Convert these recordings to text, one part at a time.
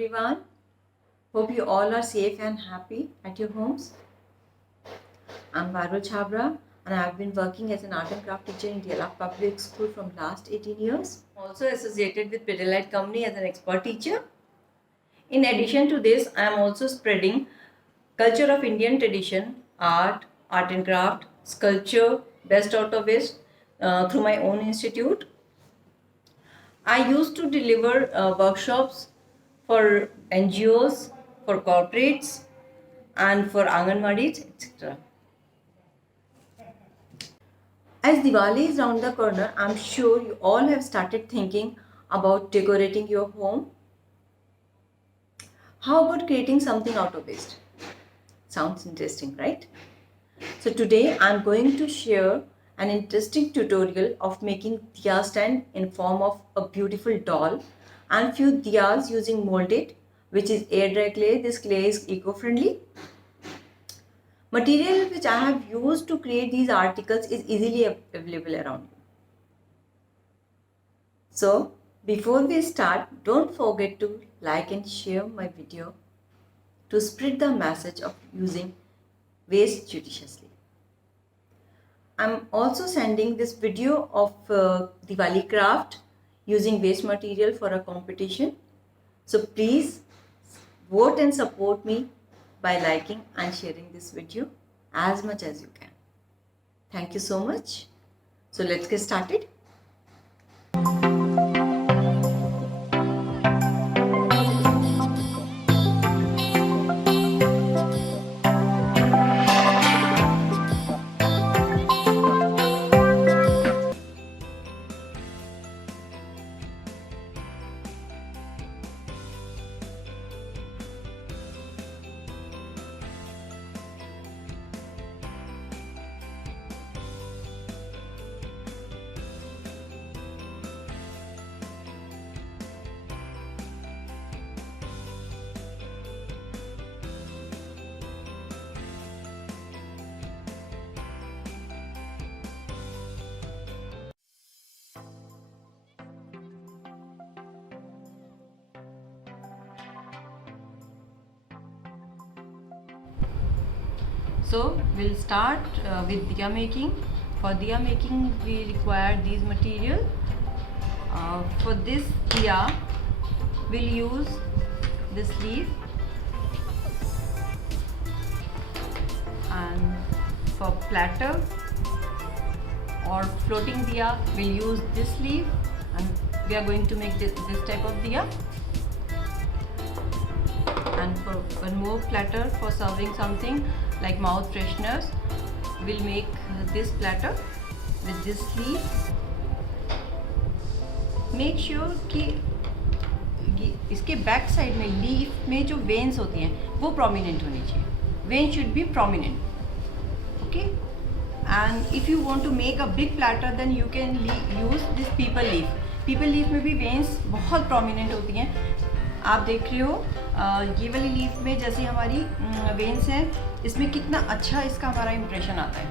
everyone. Hope you all are safe and happy at your homes. I'm Parul Chabra and I've been working as an art and craft teacher in Dialog Public School from last 18 years. Also associated with Pidilite Company as an expert teacher. In addition to this, I am also spreading culture of Indian tradition, art and craft, sculpture, best out of West through my own institute. I used to deliver workshops for NGOs, for corporates, and for Anganwadis, etc. As Diwali is round the corner, I'm sure you all have started thinking about decorating your home. How about creating something out of waste? Sounds interesting, right? So today I'm going to share an interesting tutorial of making diya stand in form of a beautiful doll and few diyas using molded, which is air dry clay. This clay is eco-friendly. Material which I have used to create these articles is easily available around you. So before we start, don't forget to like and share my video to spread the message of using waste judiciously. I'm also sending this video of Diwali craft using waste material for a competition. So please vote and support me by liking and sharing this video as much as you can. Thank you so much. So let's get started. So we'll start with diya making. For diya making we require these material. For this diya we'll use this leaf, and for platter or floating diya we'll use this leaf, and we are going to make this type of diya. And for one more platter for serving something like mouth fresheners, we'll make this platter with this leaf. Make sure कि इसके back side में लीफ में जो वेन्स होती हैं वो prominent होनी चाहिए. Vein should be prominent. Okay. And if you want to make a big platter then you can use this peepal leaf. Peepal leaf में भी वेन्स बहुत प्रोमिनेंट होती हैं. आप देख रहे हो ये वाली लीफ में जैसे हमारी वेन्स हैं, इसमें कितना अच्छा इसका हमारा इम्प्रेशन आता है,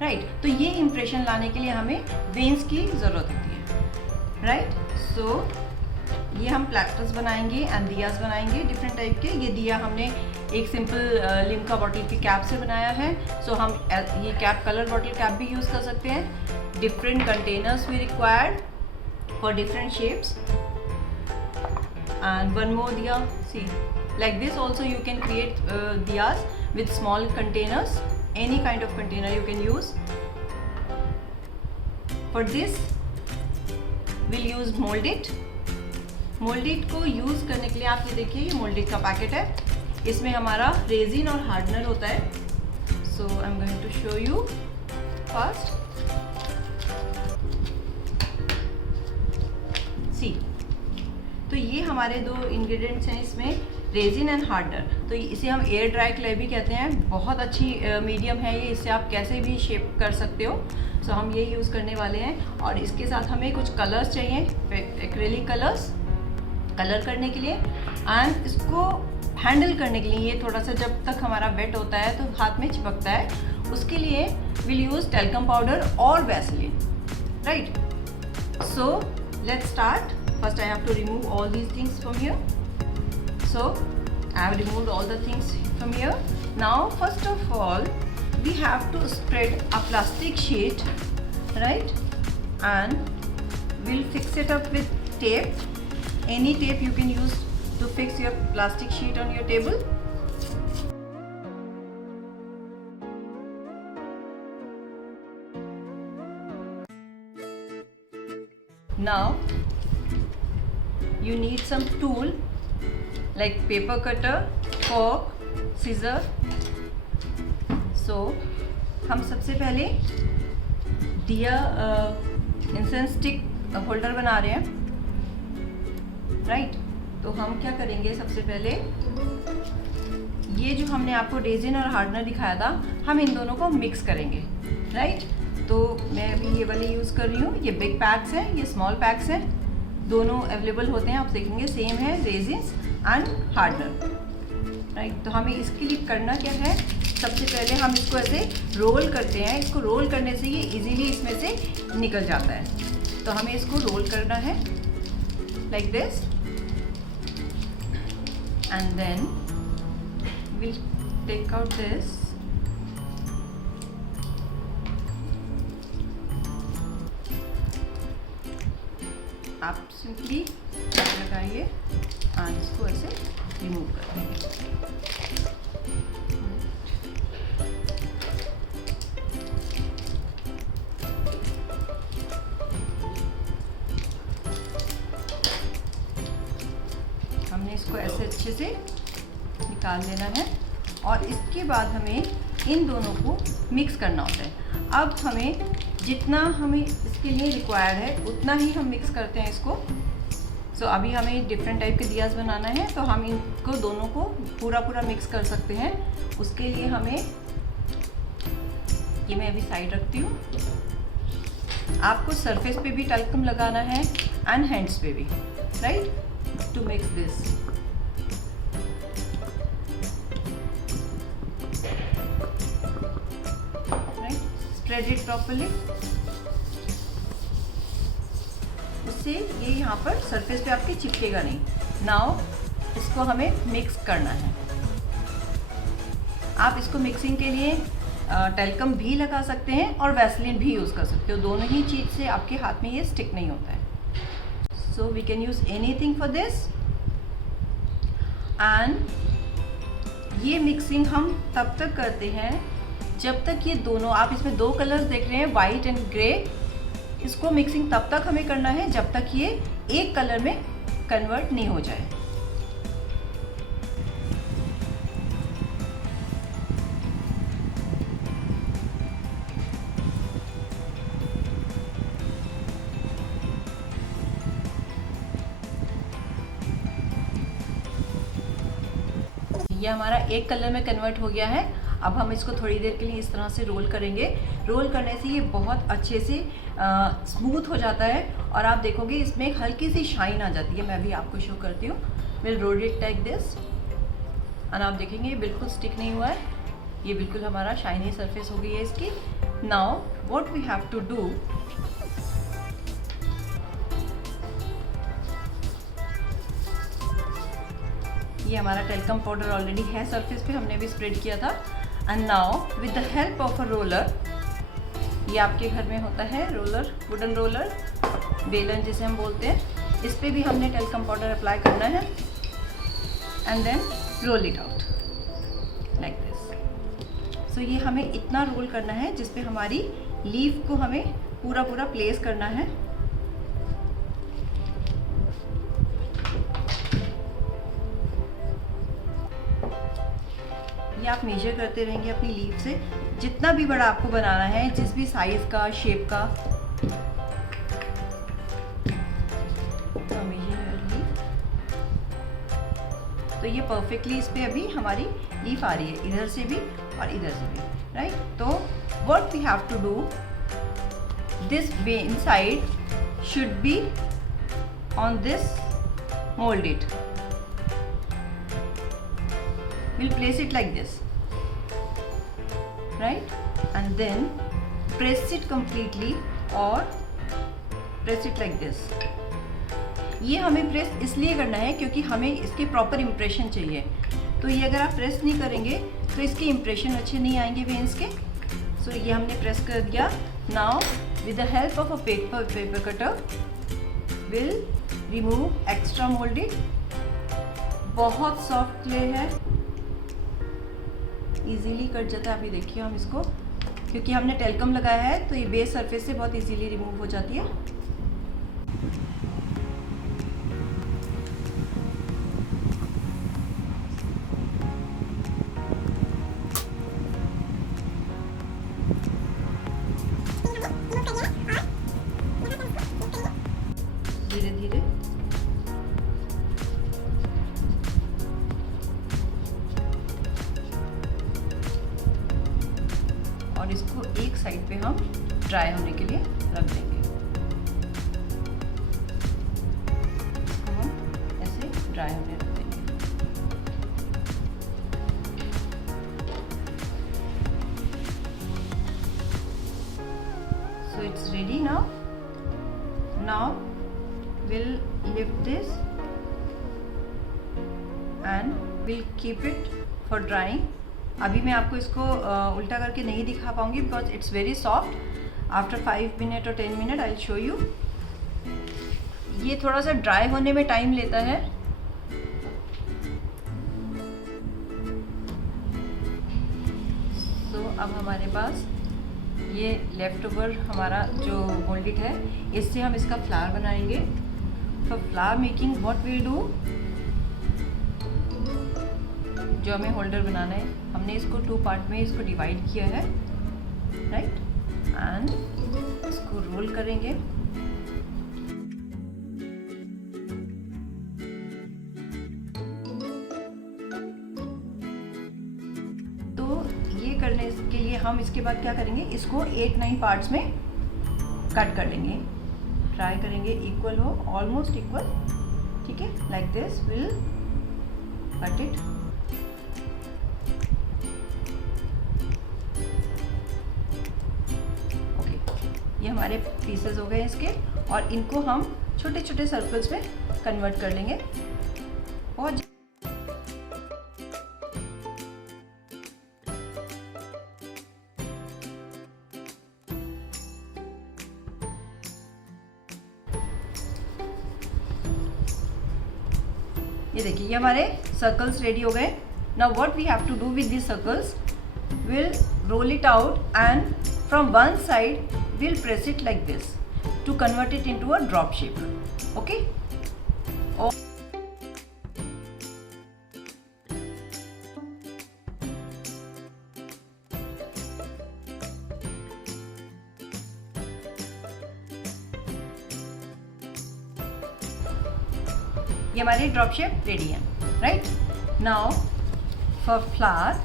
राइट. तो ये इम्प्रेशन लाने के लिए हमें वेन्स की ज़रूरत होती है, राइट. सो ये हम प्लेटर्स बनाएंगे एंड दियास बनाएंगे डिफरेंट टाइप के. ये दिया हमने एक सिंपल लिम्का बॉटल की कैप से बनाया है. सो हम ये कैप कलर बॉटल कैप भी यूज़ कर सकते हैं. Different containers we required for different shapes. And one more diya, see, like this also you can create diyas with small containers. Any kind of container you can use. For this we'll use molded. molded को यूज़ करने के लिए आप ये देखिए, ये molded का पैकेट है. इसमें हमारा रेजिन और हार्डनर होता है. So I'm going to show you first. See, तो ये हमारे दो इंग्रेडिएंट्स हैं इसमें, रेजिन एंड हार्डनर. तो इसे हम एयर ड्राई क्ले भी कहते हैं. बहुत अच्छी मीडियम है ये, इससे आप कैसे भी शेप कर सकते हो. सो हम ये यूज़ करने वाले हैं. और इसके साथ हमें कुछ कलर्स चाहिए, एक्रेलिक कलर्स कलर करने के लिए. एंड इसको हैंडल करने के लिए ये थोड़ा सा जब तक हमारा वेट होता है तो हाथ में चिपकता है, उसके लिए विल यूज़ टेल्कम पाउडर और Vaseline, right. So let's start. First I have to remove all these things from here. So I have removed all the things from here. Now first of all we have to spread a plastic sheet, right, and we'll fix it up with tape. Any tape you can use to fix your plastic sheet on your table. Now you need some tool like paper cutter, fork, scissor. So हम सबसे पहले दिया incense stick holder बना रहे हैं, राइट। तो हम क्या करेंगे, सबसे पहले ये जो हमने आपको रेजिन और हार्डनर दिखाया था, हम इन दोनों को मिक्स करेंगे, राइट। तो मैं अभी ये वाले यूज़ कर रही हूँ। ये बिग पैक्स हैं, ये स्मॉल पैक्स हैं, दोनों अवेलेबल होते हैं, आप देखेंगे सेम है, रेजिन्स एंड हार्डनर, राइट। तो हमें इसके लिए करना क्या है, सबसे पहले हम इसको ऐसे रोल करते हैं। इसको रोल करने से ये इजीली इसमें से निकल जाता है। तो हमें इसको रोल करना है like this, and then we'll take out this. आप सिंपली लगाइए और इसको ऐसे रिमूव कर देंगे। हमने इसको ऐसे अच्छे से निकाल लेना है और इसके बाद हमें इन दोनों को मिक्स करना होता है। अब हमें जितना हमें इसके लिए रिक्वायर्ड है उतना ही हम मिक्स करते हैं इसको। सो अभी हमें डिफरेंट टाइप के दियाज बनाना है, तो हम इनको दोनों को पूरा मिक्स कर सकते हैं। उसके लिए हमें ये मैं अभी साइड रखती हूँ। आपको सरफेस पे भी टैल्कम लगाना है एंड हैंड्स पे भी, right, to mix this. Spread it properly. उससे ये यहाँ पर सरफेस पे आपके चिपकेगा नहीं। नाउ इसको हमें मिक्स करना है। आप इसको मिक्सिंग के लिए टैल्कम भी लगा सकते हैं और वैसलीन भी यूज़ कर सकते हो। दोनों ही चीज़ से आपके हाथ में ये स्टिक नहीं होता है। So we can use anything for this. And ये मिक्सिंग हम तब तक करते हैं जब तक ये दोनों, आप इसमें दो कलर्स देख रहे हैं, वाइट एंड ग्रे। इसको मिक्सिंग तब तक हमें करना है जब तक ये एक कलर में कन्वर्ट नहीं हो जाए। ये हमारा एक कलर में कन्वर्ट हो गया है। अब हम इसको थोड़ी देर के लिए इस तरह से रोल करेंगे। रोल करने से ये बहुत अच्छे से स्मूथ हो जाता है और आप देखोगे इसमें हल्की सी शाइन आ जाती है। मैं भी आपको शो करती हूँ। Will roll it like this और आप देखेंगे ये बिल्कुल स्टिक नहीं हुआ है। ये बिल्कुल हमारा शाइनी सरफेस हो गई है इसकी। Now what we have to do, ये हमारा टैल्कम पाउडर ऑलरेडी है सरफेस पे, हमने भी स्प्रेड किया था। And now with the help of a roller, ये आपके घर में होता है रोलर, वुडन रोलर, बेलन जिसे हम बोलते हैं, इस पे भी हमने टैल्कम पाउडर अप्लाई करना है and then roll it out like this. So ये हमें इतना रोल करना है जिस पे हमारी लीफ को हमें पूरा प्लेस करना है। ये आप मेजर करते रहेंगे अपनी लीफ से, जितना भी बड़ा आपको बनाना है, जिस भी साइज का, शेप का। तो ये परफेक्टली इस पे अभी हमारी लीफ आ रही है, इधर से भी और इधर से भी, राइट। तो what we have to do, this vein side should be on this molded. We'll place it like this, right, and then press it completely or press it like this. ये हमें प्रेस इसलिए करना है क्योंकि हमें इसके प्रॉपर इम्प्रेशन चाहिए। तो ये अगर आप प्रेस नहीं करेंगे तो इसके इम्प्रेशन अच्छे नहीं आएंगे वेन्स के। सो ये हमने प्रेस कर दिया। Now with the help of a paper cutter will remove extra moulding. बहुत सॉफ्ट क्ले है, इजीली कट जाता है। अभी देखिए हम इसको, क्योंकि हमने टेल्कम लगाया है तो ये बेस सरफेस से बहुत इजीली रिमूव हो जाती है। धीरे धीरे और इसको एक साइड पे हम ड्राई होने के लिए रख देंगे। इसको हम ऐसे ड्राई होने रख देंगे। So it's ready now. Now we'll lift this and we'll keep it for drying. अभी मैं आपको इसको उल्टा करके नहीं दिखा पाऊंगी because it's very soft. After 5 मिनट और 10 minute I will show you. ये थोड़ा सा ड्राई होने में टाइम लेता है। सो अब हमारे पास ये लेफ्ट ओवर हमारा जो मोल्डेड है, इससे हम इसका फ्लावर बनाएंगे। For flower making what will do, जो हमें होल्डर बनाना है, हमने इसको 2 पार्ट में इसको डिवाइड किया है, राइट। एंड इसको रोल करेंगे। करने के लिए हम इसके बाद क्या करेंगे, इसको 8-9 पार्ट्स में कट कर लेंगे। ट्राई करेंगे इक्वल हो, ऑलमोस्ट इक्वल, ठीक है। Like this will cut it. Okay, ये हमारे पीसेस हो गए इसके, और इनको हम छोटे छोटे सर्कल्स में कन्वर्ट कर लेंगे। और ये देखिए, ये हमारे सर्कल्स रेडी हो गए। Now what we have to do with this circles, will roll it out and from one side will press it like this to convert it into a drop shape. Okay, ये हमारी drop shape ready है, right. Now for flower,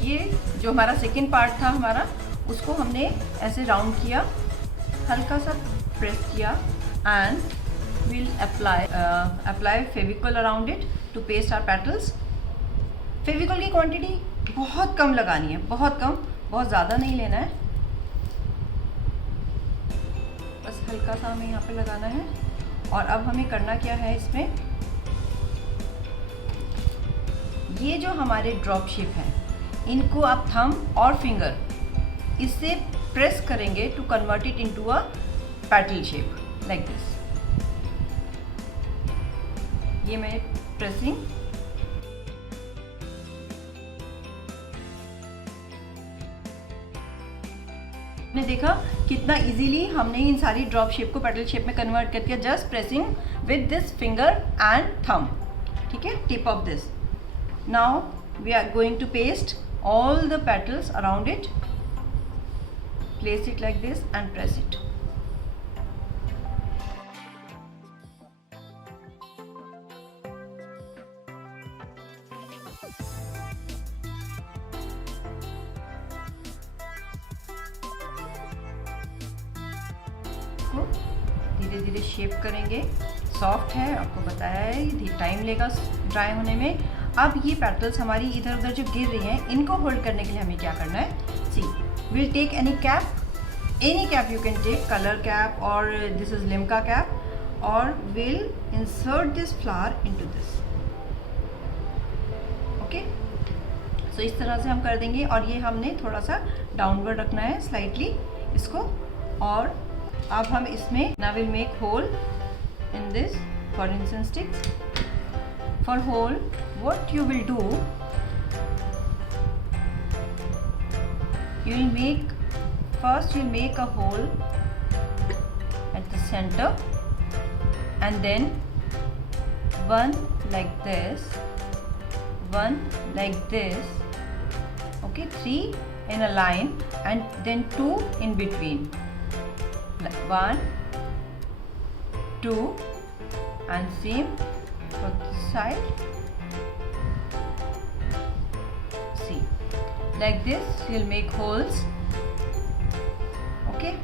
ये जो हमारा second part था हमारा, उसको हमने ऐसे राउंड किया, हल्का सा प्रेस किया and will apply Fevicol around it to paste our petals. Fevicol की क्वांटिटी बहुत कम लगानी है, बहुत कम, बहुत ज़्यादा नहीं लेना है, बस हल्का सा हमें यहाँ पे लगाना है। और अब हमें करना क्या है, इसमें ये जो हमारे ड्रॉप शेप हैं, इनको आप थंब और फिंगर इससे प्रेस करेंगे to convert it into a petal shape like this. ये मैं प्रेसिंग, आपने देखा कितना इजीली हमने इन सारी ड्रॉप शेप को पेटल शेप में कन्वर्ट कर दिया, just pressing with this finger and thumb, ठीक है, tip of this. Now we are going to paste all the petals around it, place it like this and press it. धीरे धीरे शेप करेंगे, सॉफ्ट है, आपको बताया है, टाइम लेगा ड्राई होने में। अब ये पेटल्स हमारी इधर उधर जो गिर रही हैं, इनको होल्ड करने के लिए हमें क्या करना है, see will take any cap you can take, color cap or this is limca cap, or will insert this flower into this. Okay, so इस तरह से हम कर देंगे और ये हमने थोड़ा सा डाउनवर्ड रखना है स्लाइटली इसको. और अब हम इसमें now we'll make hole in this for incense sticks. For hole, what you will do, you will make first you'll make a hole at the center and then one like this, one like this, okay, 3 in a line and then 2 in between, 1, 2 and same for this side. See, like this you'll make holes. Okay,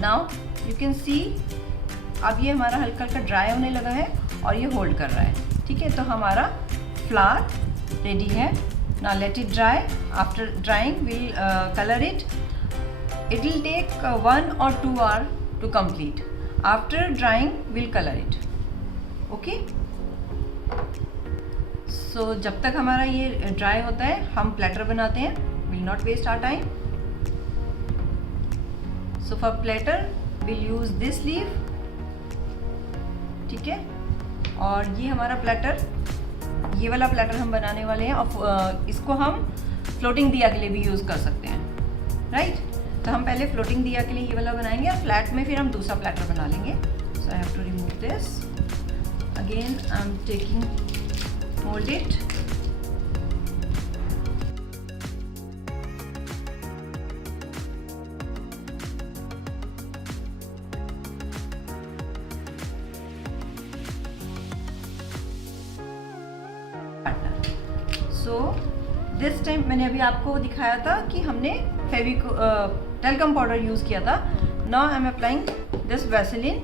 now you can see अब ये हमारा हल्का हल्का ड्राई होने लगा है और ये होल्ड कर रहा है. ठीक है, तो हमारा फ्लावर रेडी है. Now let it dry. After drying we'll color it. It will take 1 or 2 hours to complete. After drying we'll color it. Okay, so जब तक हमारा ये ड्राई होता है हम प्लेटर बनाते हैं. We'll not waste our time. So for platter we'll use this leaf. ठीक है, और ये हमारा प्लेटर, ये वाला प्लेटर हम बनाने वाले हैं और इसको हम फ्लोटिंग दिया के लिए भी यूज़ कर सकते हैं. राइट, तो हम पहले फ्लोटिंग दिया के लिए ये वाला बनाएंगे और फ्लैट में फिर हम दूसरा प्लेटर बना लेंगे. So I have to remove this again. I am taking mould it. So this time मैंने अभी आपको दिखाया था कि हमने टेल्कम पाउडर यूज़ किया था. Now I am applying this Vaseline.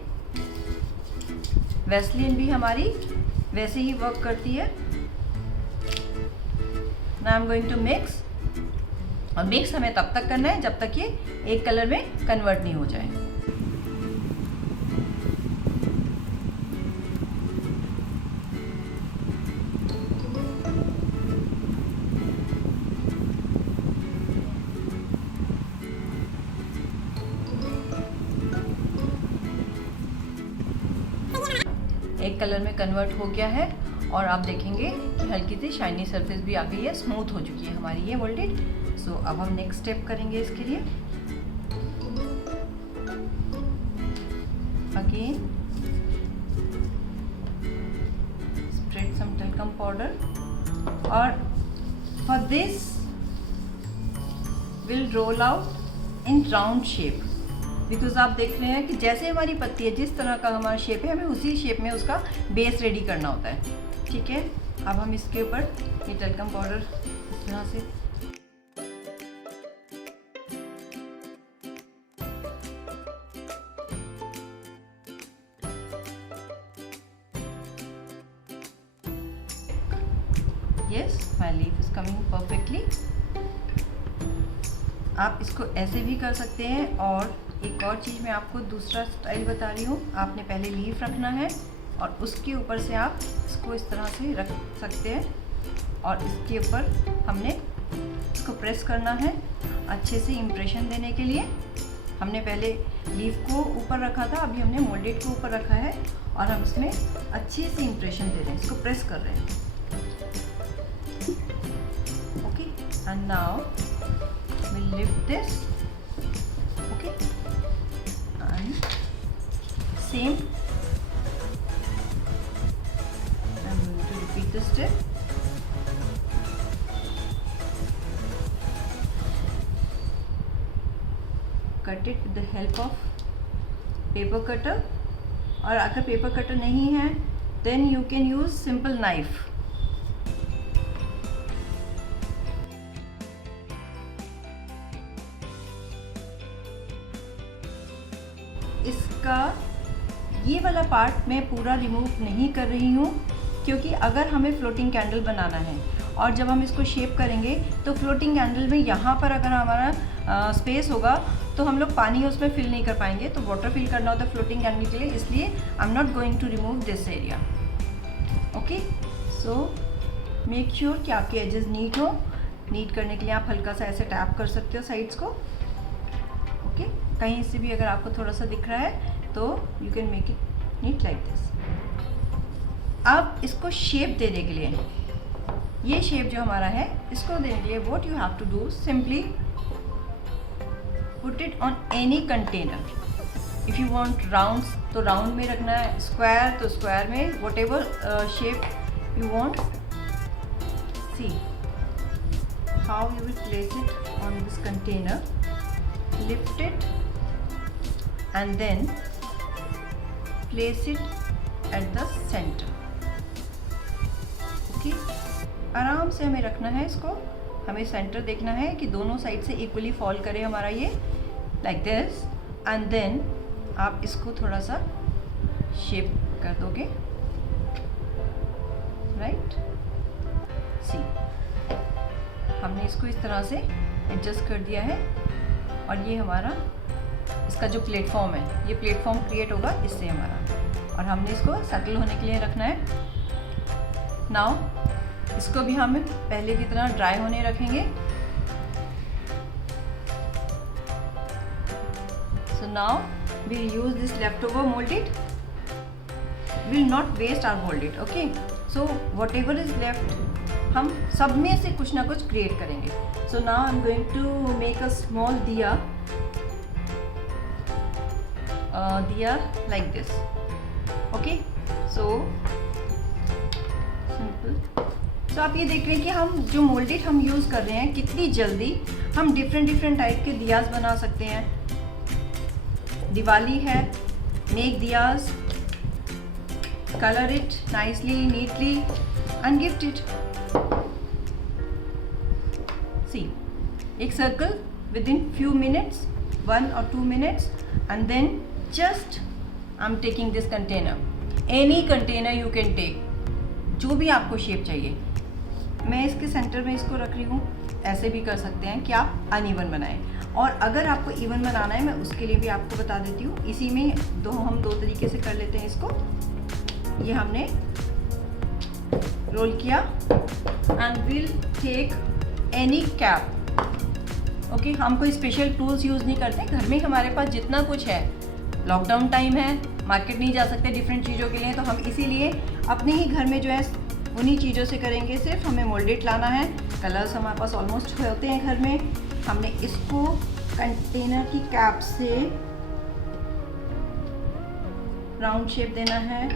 Vaseline भी हमारी वैसे ही वर्क करती है. Now I am going to mix. और मिक्स हमें तब तक करना है जब तक ये एक कलर में कन्वर्ट नहीं हो जाए. एक कलर में कन्वर्ट हो गया है और आप देखेंगे कि हल्की सी शाइनी सरफेस भी आ गई है, स्मूथ हो चुकी है हमारी ये मोल्डेड. सो अब हम नेक्स्ट स्टेप करेंगे इसके लिए. Again spread some talcum powder और for this will roll out in round shape. Because आप देख रहे हैं कि जैसे हमारी पत्ती है, जिस तरह का हमारा शेप है, हमें उसी शेप में उसका बेस रेडी करना होता है. ठीक है, अब हम इसके ऊपर ये टेल्कम पाउडर इस तरह से yes, my leaf is coming perfectly. आप इसको ऐसे भी कर सकते हैं. और एक और चीज़ मैं आपको दूसरा स्टाइल बता रही हूँ. आपने पहले लीफ रखना है और उसके ऊपर से आप इसको इस तरह से रख सकते हैं और इसके ऊपर हमने इसको प्रेस करना है अच्छे से इम्प्रेशन देने के लिए. हमने पहले लीफ को ऊपर रखा था, अभी हमने मोल्डेड को ऊपर रखा है और हम इसमें अच्छे से इम्प्रेशन दे रहे हैं, इसको प्रेस कर रहे हैं. Okay, and now we'll lift this. Okay, and same I'm going to repeat this step. Cut it with the help of paper cutter, और अगर पेपर कटर नहीं है then you can use simple knife. इसका ये वाला पार्ट मैं पूरा रिमूव नहीं कर रही हूँ क्योंकि अगर हमें फ्लोटिंग कैंडल बनाना है और जब हम इसको शेप करेंगे तो फ्लोटिंग कैंडल में यहाँ पर अगर हमारा स्पेस होगा तो हम लोग पानी उसमें फिल नहीं कर पाएंगे, तो वाटर फिल करना होता है फ्लोटिंग कैंडल के लिए, इसलिए I am not going to remove this area. Okay, so make sure कि आपके एजेस नीट हो। नीट करने के लिए आप हल्का सा ऐसे टैप कर सकते हो साइड्स को। ओके, कहीं से भी अगर आपको थोड़ा सा दिख रहा है तो you can make it neat like this. अब इसको शेप देने के लिए, ये शेप जो हमारा है इसको देने के लिए what you have to do, simply put it on any container. If you want rounds तो राउंड में रखना है, स्क्वायर तो स्क्वायर में, whatever shape you want. See how you will place it on this container, lift it and then place it at the center. Okay, आराम से हमें रखना है इसको, हमें सेंटर देखना है कि दोनों साइड से इक्वली फॉल करे हमारा ये, लाइक दिस, एंड देन आप इसको थोड़ा सा शेप कर दोगे, राइट। सी, हमने इसको इस तरह से एडजस्ट कर दिया है और ये हमारा इसका जो प्लेटफॉर्म है, ये प्लेटफॉर्म क्रिएट होगा इससे हमारा, और हमने इसको सेटल होने के लिए रखना है। नाउ इसको भी हम पहले की तरह ड्राई होने रखेंगे। So now we'll use this leftover molded, will not waste our molded. Okay, so whatever is left हम सब में से कुछ ना कुछ क्रिएट करेंगे। So now I am going to make a small diya, like this. Okay, so simple. So आप ये देख रहे हैं कि हम जो मोल्डेड हम यूज़ कर रहे हैं, कितनी जल्दी हम डिफरेंट टाइप के दियाज बना सकते हैं। दिवाली है, make diyas, colour it nicely, neatly and gift it. See, एक सर्कल within few minutes, 1 or 2 minutes, and then just I'm taking this container, any container you can take, जो भी आपको शेप चाहिए। मैं इसके सेंटर में इसको रख रही हूँ, ऐसे भी कर सकते हैं कि आप अनइवन बनाएं, और अगर आपको इवन बनाना है मैं उसके लिए भी आपको बता देती हूँ। इसी में हम दो तरीके से कर लेते हैं इसको। ये हमने रोल किया and will take any cap. Okay, हम कोई स्पेशल टूल्स यूज़ नहीं करते, घर में हमारे पास जितना कुछ है, लॉकडाउन टाइम है, मार्केट नहीं जा सकते डिफरेंट चीज़ों के लिए, तो हम इसीलिए अपने ही घर में जो है उन्हीं चीज़ों से करेंगे। सिर्फ हमें मोल्डेड लाना है, कलर्स हमारे पास ऑलमोस्ट होते हैं घर में। हमने इसको कंटेनर की कैप से राउंड शेप देना है,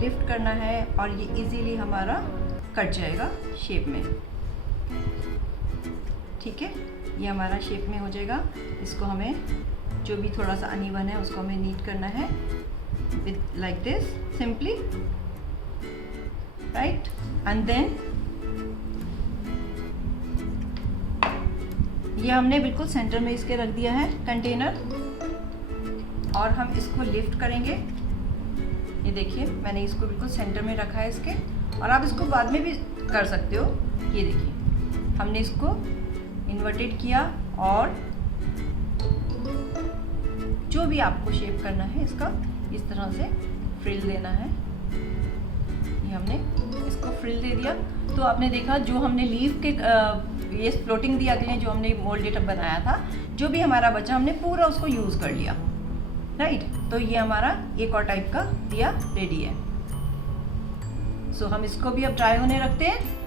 लिफ्ट करना है, और ये इजीली हमारा कट जाएगा शेप में। ठीक है, ये हमारा शेप में हो जाएगा। इसको हमें जो भी थोड़ा सा अनइवन है उसको हमें नीट करना है with like this, simply, right. And then ये हमने बिल्कुल सेंटर में इसके रख दिया है कंटेनर, और हम इसको लिफ्ट करेंगे। ये देखिए मैंने इसको बिल्कुल सेंटर में रखा है इसके, और आप इसको बाद में भी कर सकते हो। ये देखिए हमने इसको इन्वर्टेड किया, और जो भी आपको शेप करना है इसका इस तरह से फ्रिल देना है। ये हमने इसको फ्रिल दे दिया, तो आपने देखा जो हमने लीफ के ये फ्लोटिंग दिया के लिए जो हमने मोल्डेड बनाया था, जो भी हमारा बचा हमने पूरा उसको यूज़ कर लिया, राइट। तो ये हमारा एक और टाइप का दिया रेडी है। सो हम इसको भी अब ड्राई होने रखते हैं।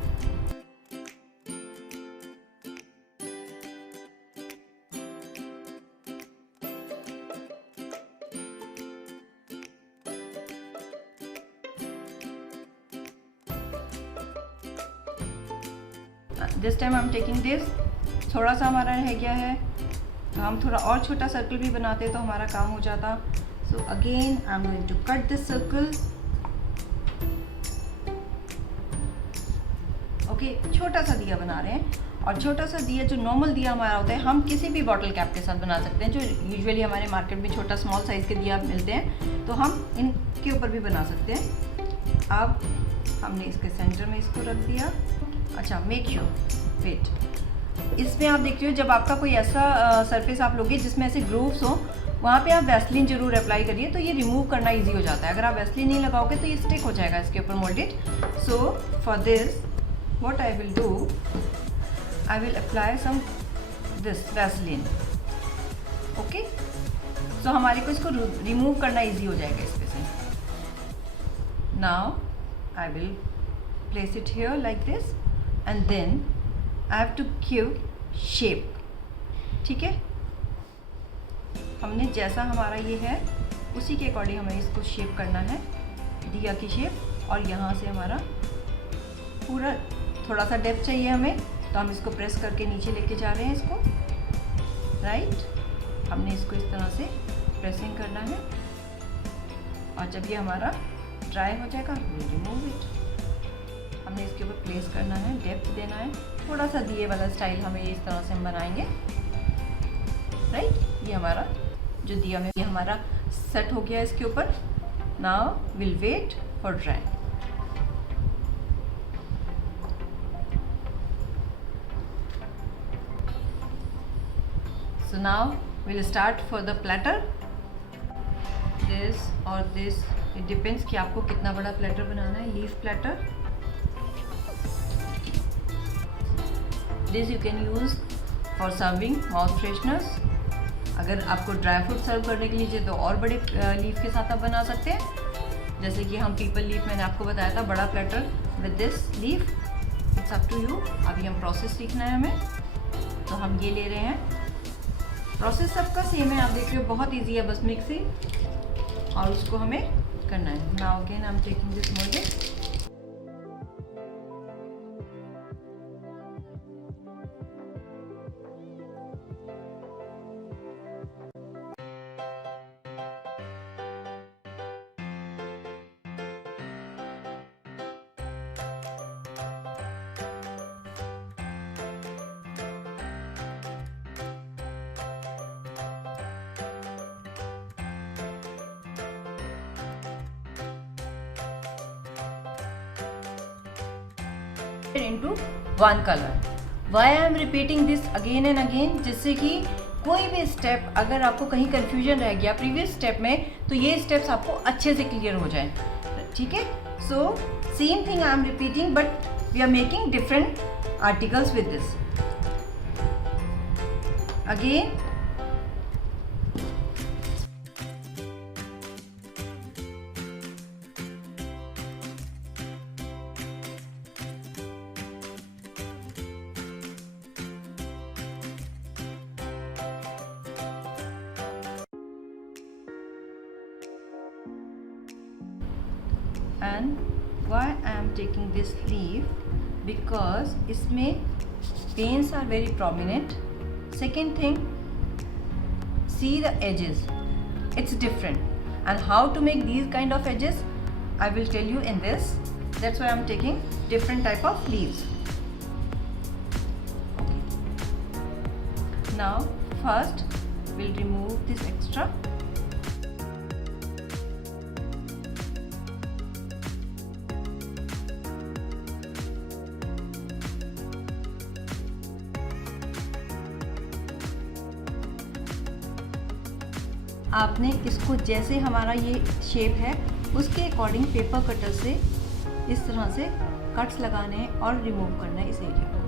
This time I am taking this, थोड़ा सा हमारा रह गया है, तो हम थोड़ा और छोटा सर्कल भी बनाते तो हमारा काम हो जाता। So again I am going to cut this circle. Okay, छोटा सा दिया बना रहे हैं, और छोटा सा दिया जो नॉर्मल दिया हमारा होता है हम किसी भी बॉटल कैप के साथ बना सकते हैं। जो यूजुअली हमारे मार्केट में छोटा स्मॉल साइज़ के दिया मिलते हैं, तो हम इनके ऊपर भी बना सकते हैं। अब हमने इसके सेंटर में इसको रख दिया, अच्छा, मेक श्योर, वेट, इसमें आप देख रहे हो जब आपका कोई ऐसा सरफेस आप लोगे जिसमें ऐसे ग्रूव्स हो, वहाँ पे आप वैसलीन जरूर अप्लाई करिए, तो ये रिमूव करना इजी हो जाता है। अगर आप वैसलीन नहीं लगाओगे तो ये स्टिक हो जाएगा इसके ऊपर moulded. So for this what I will do, I will apply some this Vaseline, okay. So हमारे को इसको रिमूव करना इजी हो जाएगा इस पे से। Now I will place it here like this and then I have to give shape, ठीक है। हमने जैसा हमारा ये है उसी के अकॉर्डिंग हमें इसको शेप करना है, दिया की शेप। और यहाँ से हमारा पूरा थोड़ा सा डेप्थ चाहिए हमें, तो हम इसको प्रेस करके नीचे लेके जा रहे हैं इसको, राइट। हमने इसको इस तरह से प्रेसिंग करना है और जब ये हमारा ड्राई हो जाएगा वी रिमूव इट। हमने इसके ऊपर प्लेस करना है, डेप्थ देना है, थोड़ा सा दिए वाला स्टाइल हमें इस तरह से हम बनाएंगे, राइट। ये हमारा जो दिया में ये हमारा सेट हो गया इसके ऊपर। Now will wait for dry. So now will start for the platter, this और दिस, इट डिपेंड्स कि आपको कितना बड़ा प्लेटर बनाना है। Leaf platter, this you can use for serving mouth fresheners. अगर आपको ड्राई फ्रूट सर्व करने के लिए चाहिए तो और बड़े लीफ के साथ आप बना सकते हैं, जैसे कि हम पीपल लीफ मैंने आपको बताया था, बड़ा platter with this leaf. It's up to you. अभी हम प्रोसेस सीखना है हमें, तो हम ये ले रहे हैं। प्रोसेस सबका सेम है, आप देख रहे हो बहुत ईजी है, बस मिक्सिंग और उसको हमें करना है। Now again I am taking this moulded, into one color. Why I am repeating this again and again, जिससे कि कोई भी स्टेप अगर आपको कहीं कंफ्यूजन रह गया प्रीवियस स्टेप में, तो ये स्टेप्स आपको अच्छे से क्लियर हो जाए, ठीक है। So same thing I am repeating, but we are making different articles with this. Again and why I am taking this leaf, because इसमें veins are very prominent. Second thing, see the edges, it's different, and how to make these kind of edges I will tell you in this. That's why I am taking different type of leaves. Okay. Now first we'll remove this extra. आपने इसको जैसे हमारा ये शेप है उसके according paper cutter से इस तरह से कट्स लगाने हैं और रिमूव करना है इस एरिया को।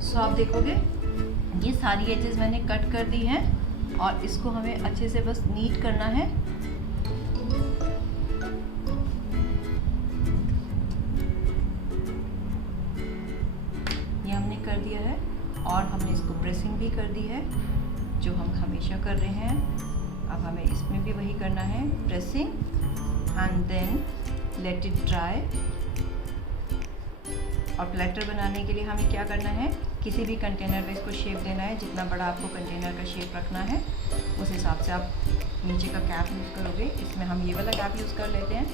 सो आप देखोगे ये सारी एजेस मैंने कट कर दी हैं और इसको हमें अच्छे से बस नीट करना है। ये हमने कर दिया है और हमने इसको प्रेसिंग भी कर दी है जो हम हमेशा कर रहे हैं। अब हमें इसमें भी वही करना है, pressing and then let it dry. और प्लेटर बनाने के लिए हमें क्या करना है, किसी भी कंटेनर पे इसको शेप देना है। जितना बड़ा आपको कंटेनर का शेप रखना है उस हिसाब से आप नीचे का कैप यूज़ करोगे। इसमें हम ये वाला कैप यूज़ कर लेते हैं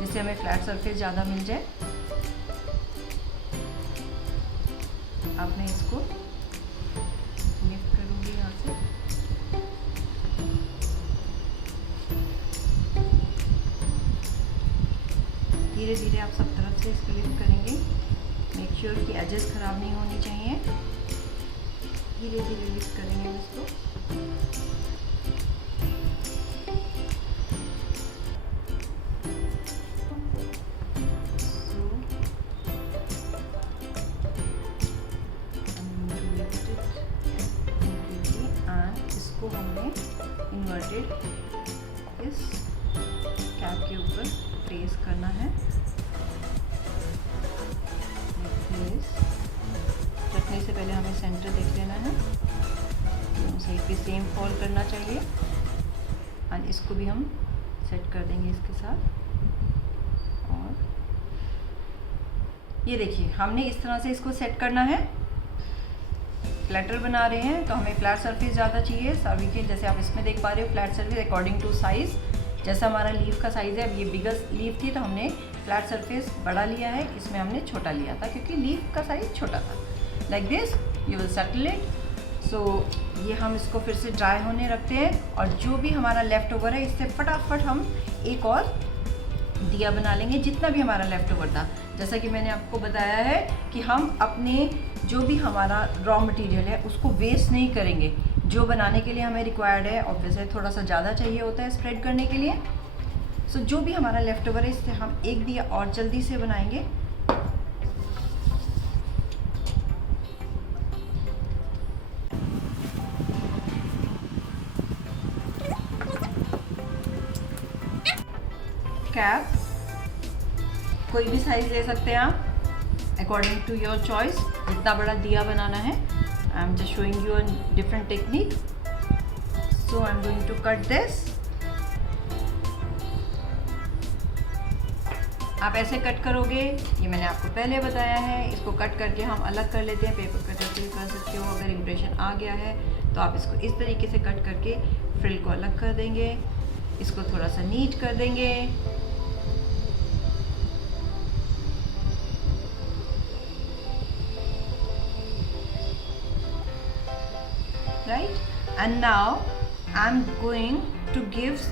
जिससे हमें फ्लैट सरफेस ज़्यादा मिल जाए। अब मैं इसको लिफ्ट करूँगी यहाँ से। धीरे धीरे आप सब तरफ से इसको लिफ्ट करेंगे। मेक श्योर कि एजेस ख़राब नहीं होनी चाहिए। धीरे धीरे लिफ्ट करेंगे इसको। इसको हमने इन्वर्टेड इस कैप के ऊपर प्लेस करना है। रखने से पहले हमें सेंटर देख लेना है, दोनों साइड पे सेम फॉल करना चाहिए। और इसको भी हम सेट कर देंगे इसके साथ। और ये देखिए हमने इस तरह से इसको सेट करना है। फ्लैटर बना रहे हैं तो हमें फ्लैट सरफेस ज़्यादा चाहिए सभी के। जैसे आप इसमें देख पा रहे हो, flat surface according to size. जैसा हमारा लीफ का साइज़ है, अब ये बिगर लीफ थी तो हमने फ्लैट सरफेस बड़ा लिया है, इसमें हमने छोटा लिया था क्योंकि लीफ का साइज़ छोटा था। Like this you will settle it. So ये हम इसको फिर से ड्राई होने रखते हैं और जो भी हमारा लेफ़्ट ओवर है इससे फटाफट हम एक और दिया बना लेंगे, जितना भी हमारा लेफ़्ट ओवर था। जैसा कि मैंने आपको बताया है कि हम अपने जो भी हमारा रॉ मटेरियल है उसको वेस्ट नहीं करेंगे। जो बनाने के लिए हमें रिक्वायर्ड है, ऑब्वियसली थोड़ा सा ज़्यादा चाहिए होता है स्प्रेड करने के लिए। सो जो भी हमारा लेफ़्ट ओवर है इससे हम एक दिया और जल्दी से बनाएंगे। कैप कोई भी साइज़ ले सकते हैं आप अकॉर्डिंग टू योर चॉइस। जितना बड़ा दिया बनाना है, I am just showing you a different technique. So I am going to cut this. आप ऐसे कट करोगे, ये मैंने आपको पहले बताया है। इसको कट करके हम अलग कर लेते हैं, पेपर कटर से कर सकते हो। अगर इम्प्रेशन आ गया है तो आप इसको इस तरीके से कट करके फ्रिल को अलग कर देंगे। इसको थोड़ा सा नीट कर देंगे। Right, and now I'm going to give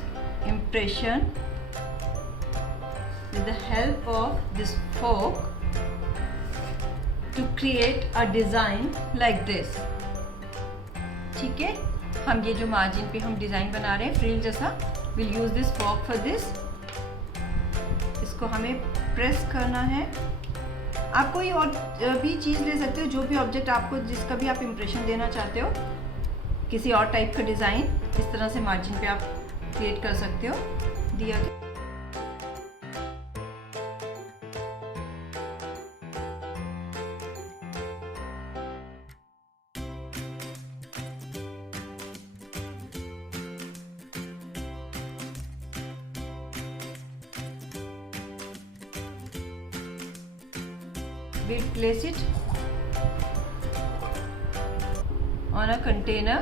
impression with the help of this fork to create a design like this. ठीक है, हम ये जो मार्जिन पे हम डिज़ाइन बना रहे हैं फ्रिल जैसा, we'll use this fork for this. इसको हमें प्रेस करना है। आप कोई और भी चीज़ ले सकते हो, जो भी ऑब्जेक्ट आपको, जिसका भी आप इम्प्रेशन देना चाहते हो, किसी और टाइप का डिज़ाइन इस तरह से मार्जिन पे आप क्रिएट कर सकते हो दिया के। We place it on a container।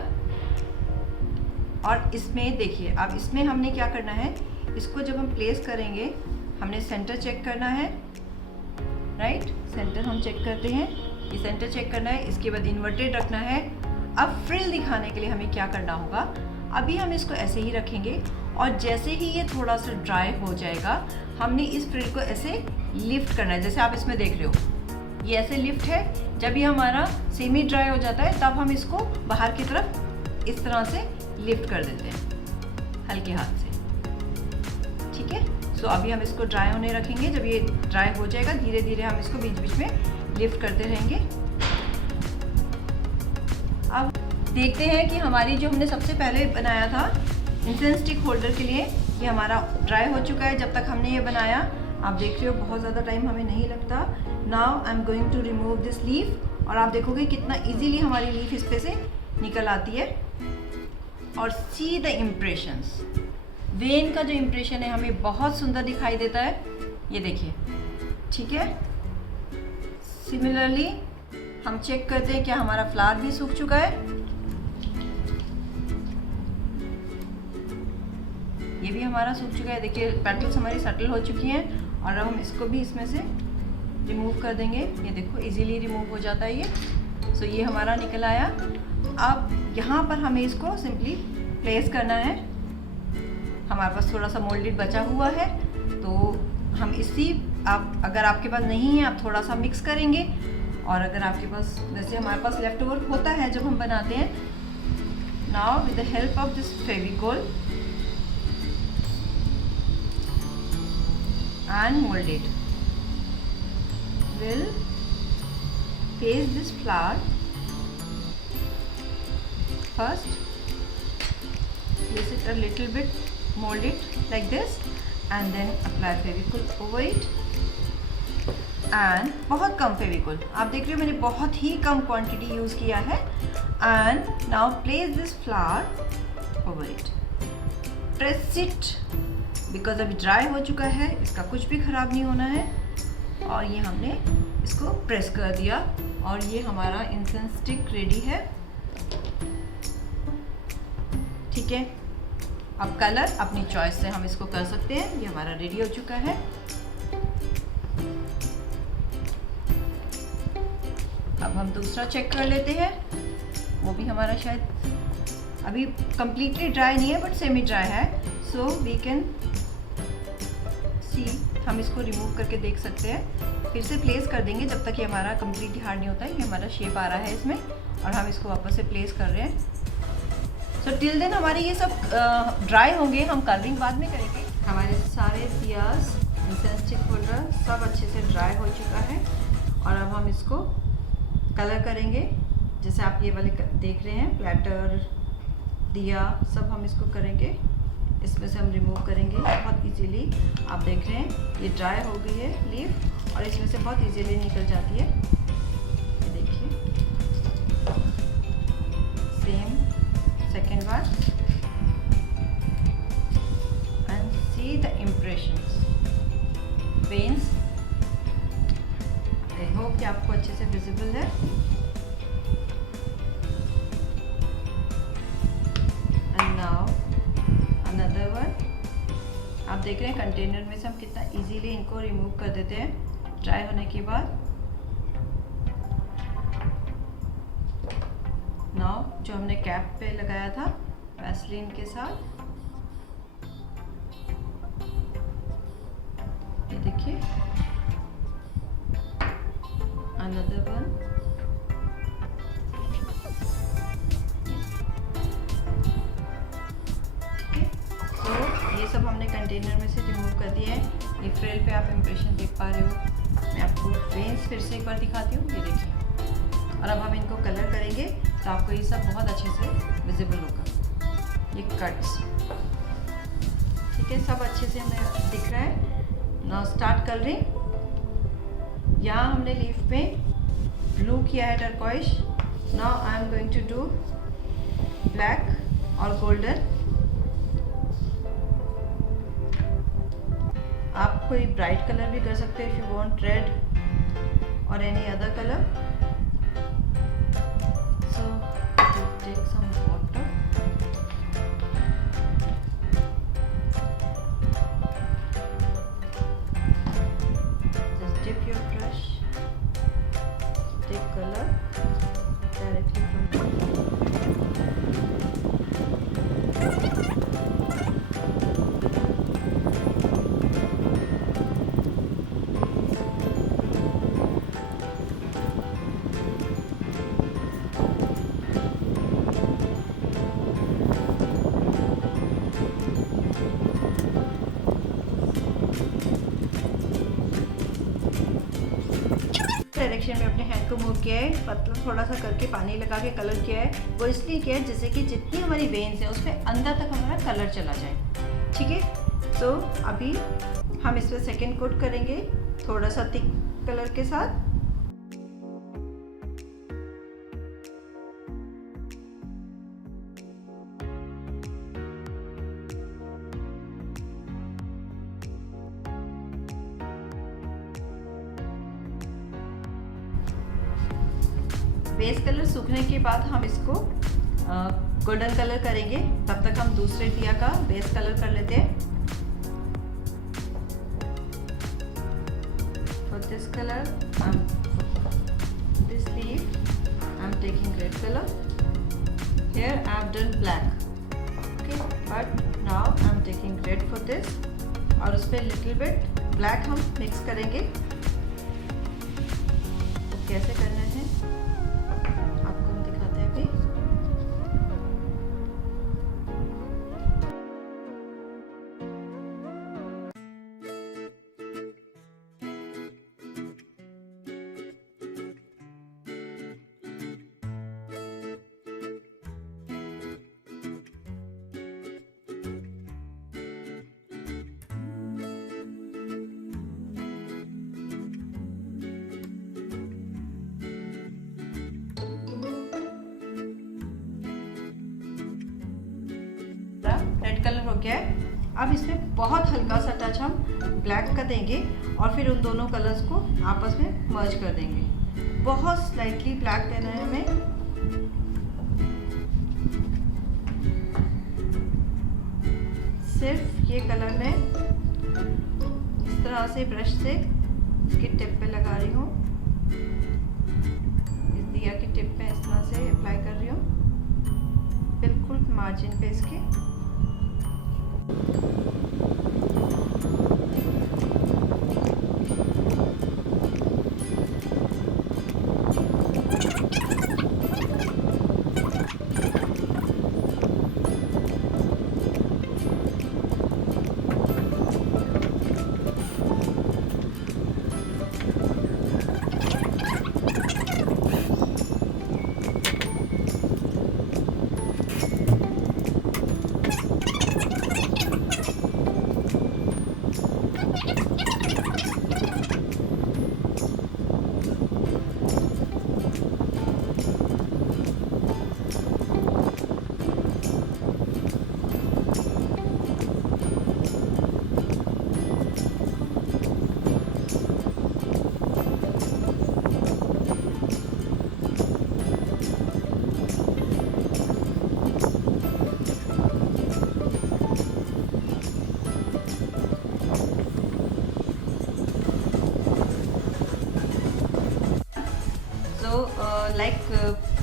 और इसमें देखिए, अब इसमें हमने क्या करना है, इसको जब हम प्लेस करेंगे हमने सेंटर चेक करना है। राइट, सेंटर हम चेक करते हैं, ये सेंटर चेक करना है। इसके बाद इन्वर्टेड रखना है। अब फ्रिल दिखाने के लिए हमें क्या करना होगा, अभी हम इसको ऐसे ही रखेंगे और जैसे ही ये थोड़ा सा ड्राई हो जाएगा हमने इस फ्रिल को ऐसे लिफ्ट करना है। जैसे आप इसमें देख रहे हो ये ऐसे लिफ्ट है। जब ये हमारा सेमी ड्राई हो जाता है तब हम इसको बाहर की तरफ इस तरह से लिफ्ट कर देते हैं हल्के हाथ से। ठीक है, सो अभी हम इसको ड्राई होने रखेंगे। जब ये ड्राई हो जाएगा धीरे धीरे हम इसको बीच बीच में लिफ्ट करते रहेंगे। अब देखते हैं कि हमारी जो हमने सबसे पहले बनाया था इंसेंस स्टिक होल्डर के लिए, ये हमारा ड्राई हो चुका है। जब तक हमने ये बनाया, आप देख रहे हो बहुत ज़्यादा टाइम हमें नहीं लगता। Now I am going to remove this leaf और आप देखोगे कितना इजीली हमारी लीफ इस पे से निकल आती है। और सी द इम्प्रेशंस, वेन का जो इम्प्रेशन है हमें बहुत सुंदर दिखाई देता है, ये देखिए, ठीक है। सिमिलरली हम चेक करते हैं क्या हमारा फ्लावर भी सूख चुका है, ये भी हमारा सूख चुका है। देखिए पेटल्स हमारी सटल हो चुकी हैं और अब हम इसको भी इसमें से रिमूव कर देंगे। ये देखो इजीली रिमूव हो जाता है ये। सो ये हमारा निकल आया। अब यहाँ पर हमें इसको सिंपली प्लेस करना है। हमारे पास थोड़ा सा मोल्डेड बचा हुआ है तो हम इसी, आप अगर आपके पास नहीं है आप थोड़ा सा मिक्स करेंगे, और अगर आपके पास, जैसे हमारे पास लेफ्ट ओवर होता है जब हम बनाते हैं, now with the help of this Fevicol and mold it, will paste this flower first, place it a little bit, mold it like this and then apply Fevicol over it, and बहुत कम फेविकोल, आप देख रहे हो मैंने बहुत ही कम क्वांटिटी यूज़ किया है। and now place this flower over it, press it, because अभी ड्राई हो चुका है, इसका कुछ भी ख़राब नहीं होना है। और ये हमने इसको प्रेस कर दिया और ये हमारा इंसेंस स्टिक रेडी है, ठीक है। अब कलर अपनी चॉइस से हम इसको कर सकते हैं। ये हमारा रेडी हो चुका है। अब हम दूसरा चेक कर लेते हैं, वो भी हमारा शायद अभी कंप्लीटली ड्राई नहीं है बट सेमी ड्राई है। सो वी कैन सी, हम इसको रिमूव करके देख सकते हैं। फिर से प्लेस कर देंगे जब तक ये हमारा कंप्लीटली हार्ड नहीं होता है। ये हमारा शेप आ रहा है इसमें और हम इसको वापस से प्लेस कर रहे हैं। सो टिल देन हमारे ये सब ड्राई होंगे, हम कर्विंग बाद में करेंगे। हमारे सारे दियास, इंसेंस स्टिक होल्डर सब अच्छे से ड्राई हो चुका है और अब हम इसको कलर करेंगे। जैसे आप ये वाले देख रहे हैं, प्लेटर, दिया, सब हम इसको करेंगे। इसमें से हम रिमूव करेंगे बहुत इजीली। आप देख रहे हैं ये ड्राई हो गई है लीफ और इसमें से बहुत इजीली निकल जाती है। ये देखिए, same second bar, and see the impressions, veins. I hope कि आपको अच्छे से विजिबल है। And now another one. आप देख रहे हैं कंटेनर में से हम कितना इजीली इनको रिमूव कर देते हैं ड्राई होने के बाद। नाउ जो हमने कैप पे लगाया था वैसलीन के साथ, ये देखिए अनदर वन। ये सब हमने कंटेनर में से रिमूव कर दिया है। ये फ्रेल पे आप इम्प्रेशन देख पा रहे हो। मैं आपको वेन्स फिर से एक बार दिखाती हूँ, ये देखिए। और अब हम इनको कलर करेंगे तो आपको ये सब बहुत अच्छे से विजिबल होगा। ये कट्स, ठीक है, सब अच्छे से हमें दिख रहा है। Now start colouring. यहाँ हमने लीफ पे ब्लू किया है, turquoise. Now I am going to do black और गोल्डन। आप कोई ब्राइट कलर भी कर सकते हैं इफ यू वांट, रेड और any other colour. So take some water, just dip your brush, take colour directly from direction में अपने हैंड को मूव किया है, पतला थोड़ा सा करके पानी लगा के कलर किया है। वो इसलिए किया है जिससे कि जितनी हमारी वेन्स है उसमें अंदर तक हमारा कलर चला जाए, ठीक है। तो अभी हम इस पर सेकेंड कोट करेंगे थोड़ा सा थिक कलर के साथ। बेस कलर सूखने के बाद हम इसको गोल्डन कलर करेंगे। तब तक हम दूसरे दिया का बेस कलर कर लेते हैं। For this color, this leaf, I'm taking red color. Here I have done black. Okay, but now I'm taking red for this. और उस पर little bit black हम mix करेंगे। तो कैसे करना है आपको हम दिखाते हैं अभी। रेड कलर हो गया है। अब इसमें बहुत हल्का सा टच हम ब्लैक का देंगे और फिर उन दोनों कलर्स को आपस में मर्ज कर देंगे। बहुत स्लाइटली ब्लैक देना है हमें। सिर्फ ये कलर में इस तरह से ब्रश से इसकी टिप पे लगा रही हूँ। इस दिया की टिप पे इस तरह से अप्लाई कर रही हूँ, बिल्कुल मार्जिन पे इसके।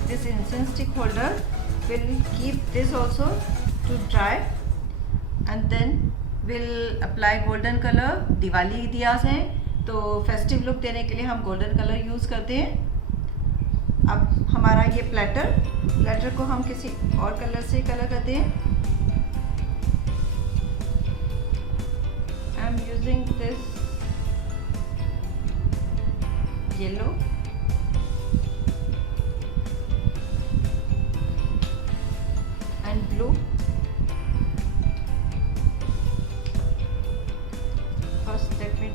This incense stick holder will keep this also to dry, and then we'll apply golden color. Diwali दियास हैं तो फेस्टिव लुक देने के लिए हम गोल्डन कलर यूज़ करते हैं। अब हमारा ये प्लेटर को हम किसी और कलर से कलर करते हैं। I am using this yellow blue. First let me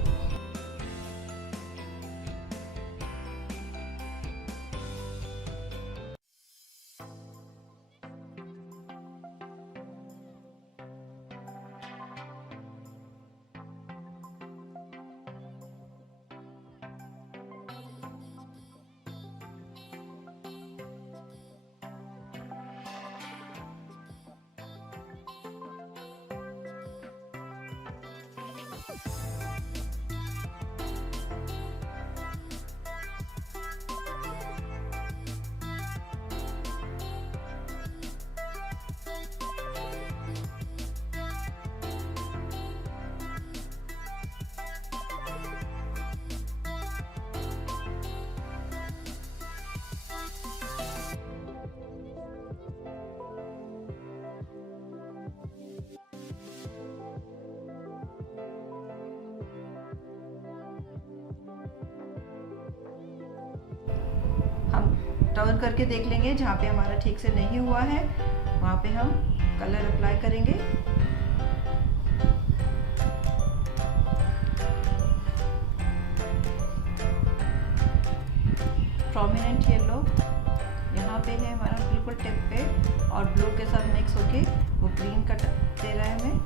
turn करके देख लेंगे। जहाँ पे हमारा ठीक से नहीं हुआ है वहाँ पे हम कलर अप्लाई करेंगे। प्रोमिनेंट येलो यहाँ पे है हमारा बिल्कुल टिप पे, और ब्लू के साथ मिक्स होके वो ग्रीन का दे रहा है हमें।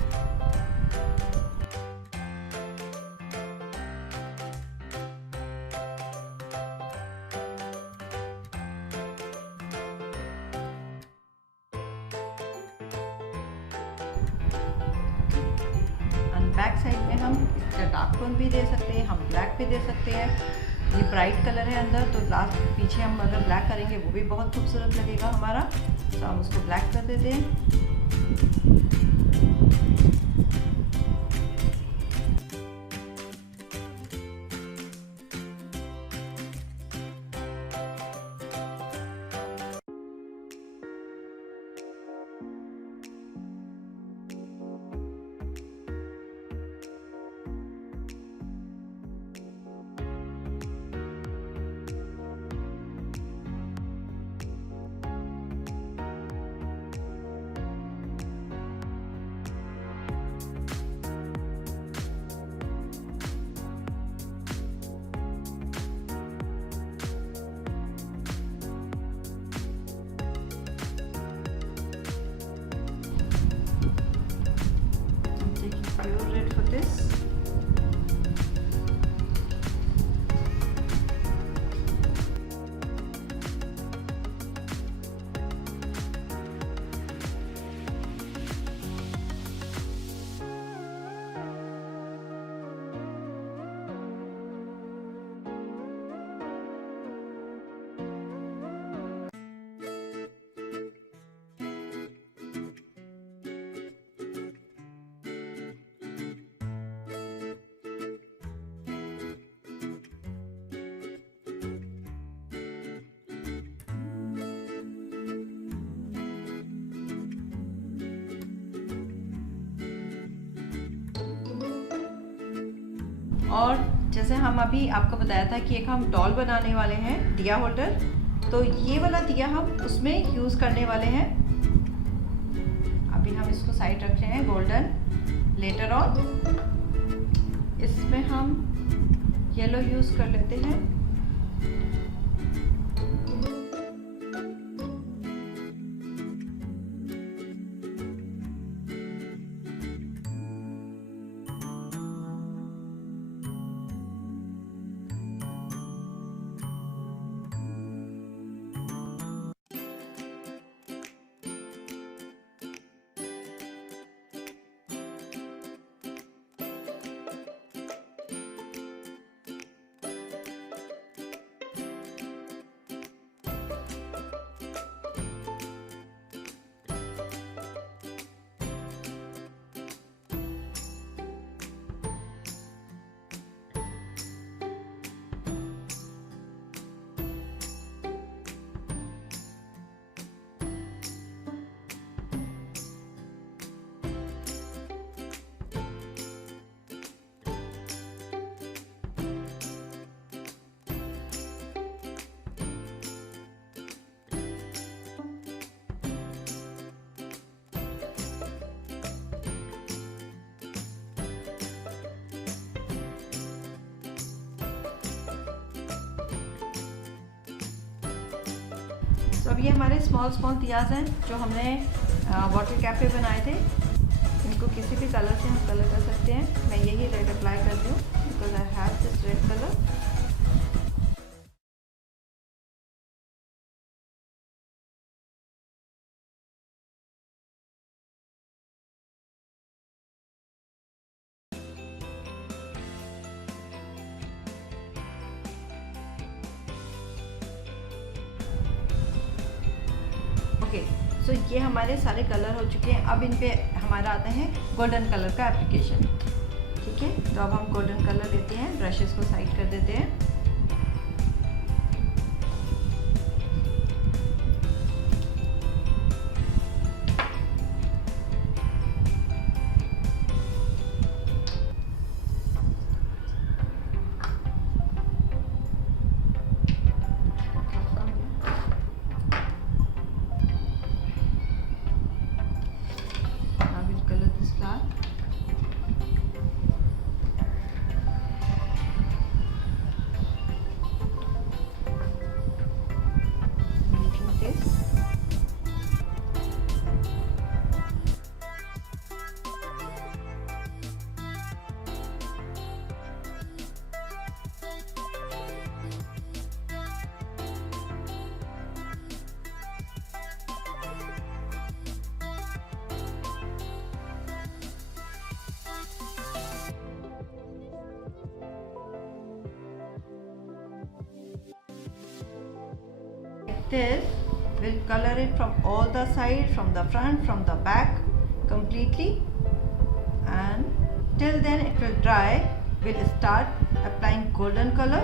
इसका डार्क टोन भी दे सकते हैं, हम ब्लैक भी दे सकते हैं। ये ब्राइट कलर है अंदर, तो लास्ट पीछे हम अगर ब्लैक करेंगे वो भी बहुत खूबसूरत लगेगा हमारा। तो हम उसको ब्लैक कर देते हैं। Pure red for this. और जैसे हम अभी आपको बताया था कि एक हम डॉल बनाने वाले हैं दिया होल्डर, तो ये वाला दिया हम उसमें यूज़ करने वाले हैं। अभी हम इसको साइड रख रहे हैं गोल्डन। लेटर ऑन इसमें हम येलो यूज़ कर लेते हैं। तो अब ये हमारे स्मॉल दियाज हैं जो हमने बॉटल कैप पे बनाए थे। इनको किसी भी कलर से हम कलर कर सकते हैं। मैं यही रेड अप्लाई कर रही हूँ because I have this red colour. So ये हमारे सारे कलर हो चुके हैं। अब इन पे हमारा आता है गोल्डन कलर का एप्लीकेशन। ठीक है, तो अब हम गोल्डन कलर लेते हैं, ब्रशेस को साइड कर देते हैं। this, we'll color it from all the sides, from the front, from the back, completely. And till then it will dry, we'll start applying golden color.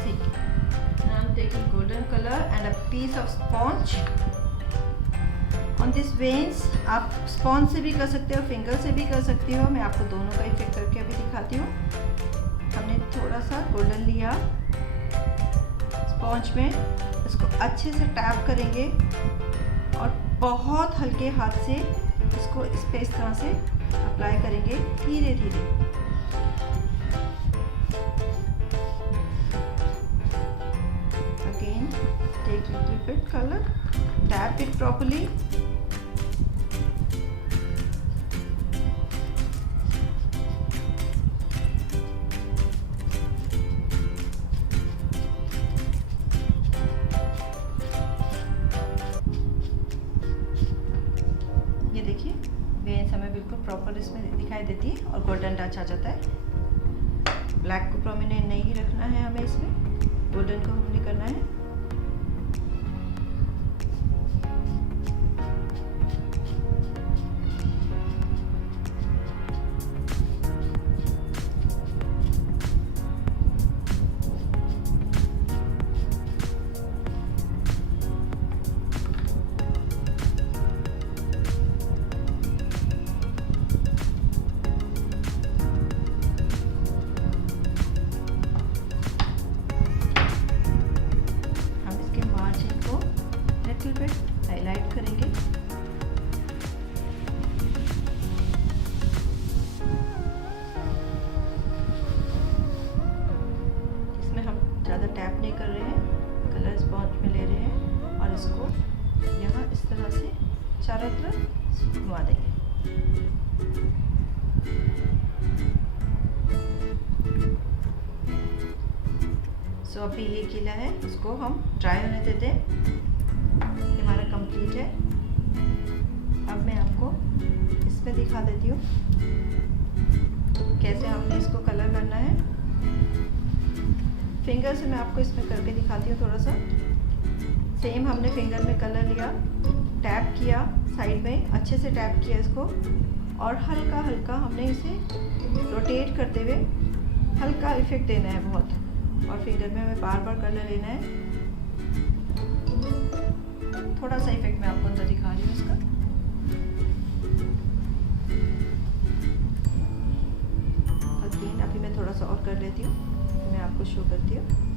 See, now I'm taking golden color and a piece of sponge. On this veins आप स्पॉन्ज से भी कर सकते हो, फिंगर से भी कर सकते हो. मैं आपको दोनों का इफेक्ट करके अभी दिखाती हूँ. हमने थोड़ा सा गोल्डन लिया स्पॉन्ज में, इसको अच्छे से टैप करेंगे और बहुत हल्के हाथ से इसको इस तरह से अप्लाई करेंगे, धीरे धीरे. Again take little bit colour, tap it properly. ये देखिए वेन्स हमें बिल्कुल प्रॉपर इसमें दिखाई देती है और गोल्डन टच आ जाता है. ब्लैक को प्रोमिनेंट नहीं रखना है हमें, इसमें गोल्डन को हमने करना है. हाईलाइट करेंगे. इसमें हम ज़्यादा टैप नहीं कर रहे हैं, कलर स्पॉन्ज में ले रहे हैं और इसको यहाँ इस तरह से चारों तरफ घुमा देंगे. सो अभी ये गीला है, इसको हम ड्राई होने देते हैं. हमारा कंप्लीट है. अब मैं आपको इसमें दिखा देती हूँ कैसे हमने इसको कलर करना है. फिंगर से मैं आपको इसमें करके दिखाती हूँ. थोड़ा सा सेम हमने फिंगर में कलर लिया, टैप किया साइड में, अच्छे से टैप किया इसको और हल्का हल्का हमने इसे रोटेट करते हुए हल्का इफेक्ट देना है बहुत. और फिंगर में हमें बार बार कलर लेना है. थोड़ा सा इफेक्ट मैं आपको अंदर दिखा रही हूँ इसका. अगेन अभी मैं थोड़ा सा और कर लेती हूँ, मैं आपको शो करती हूँ.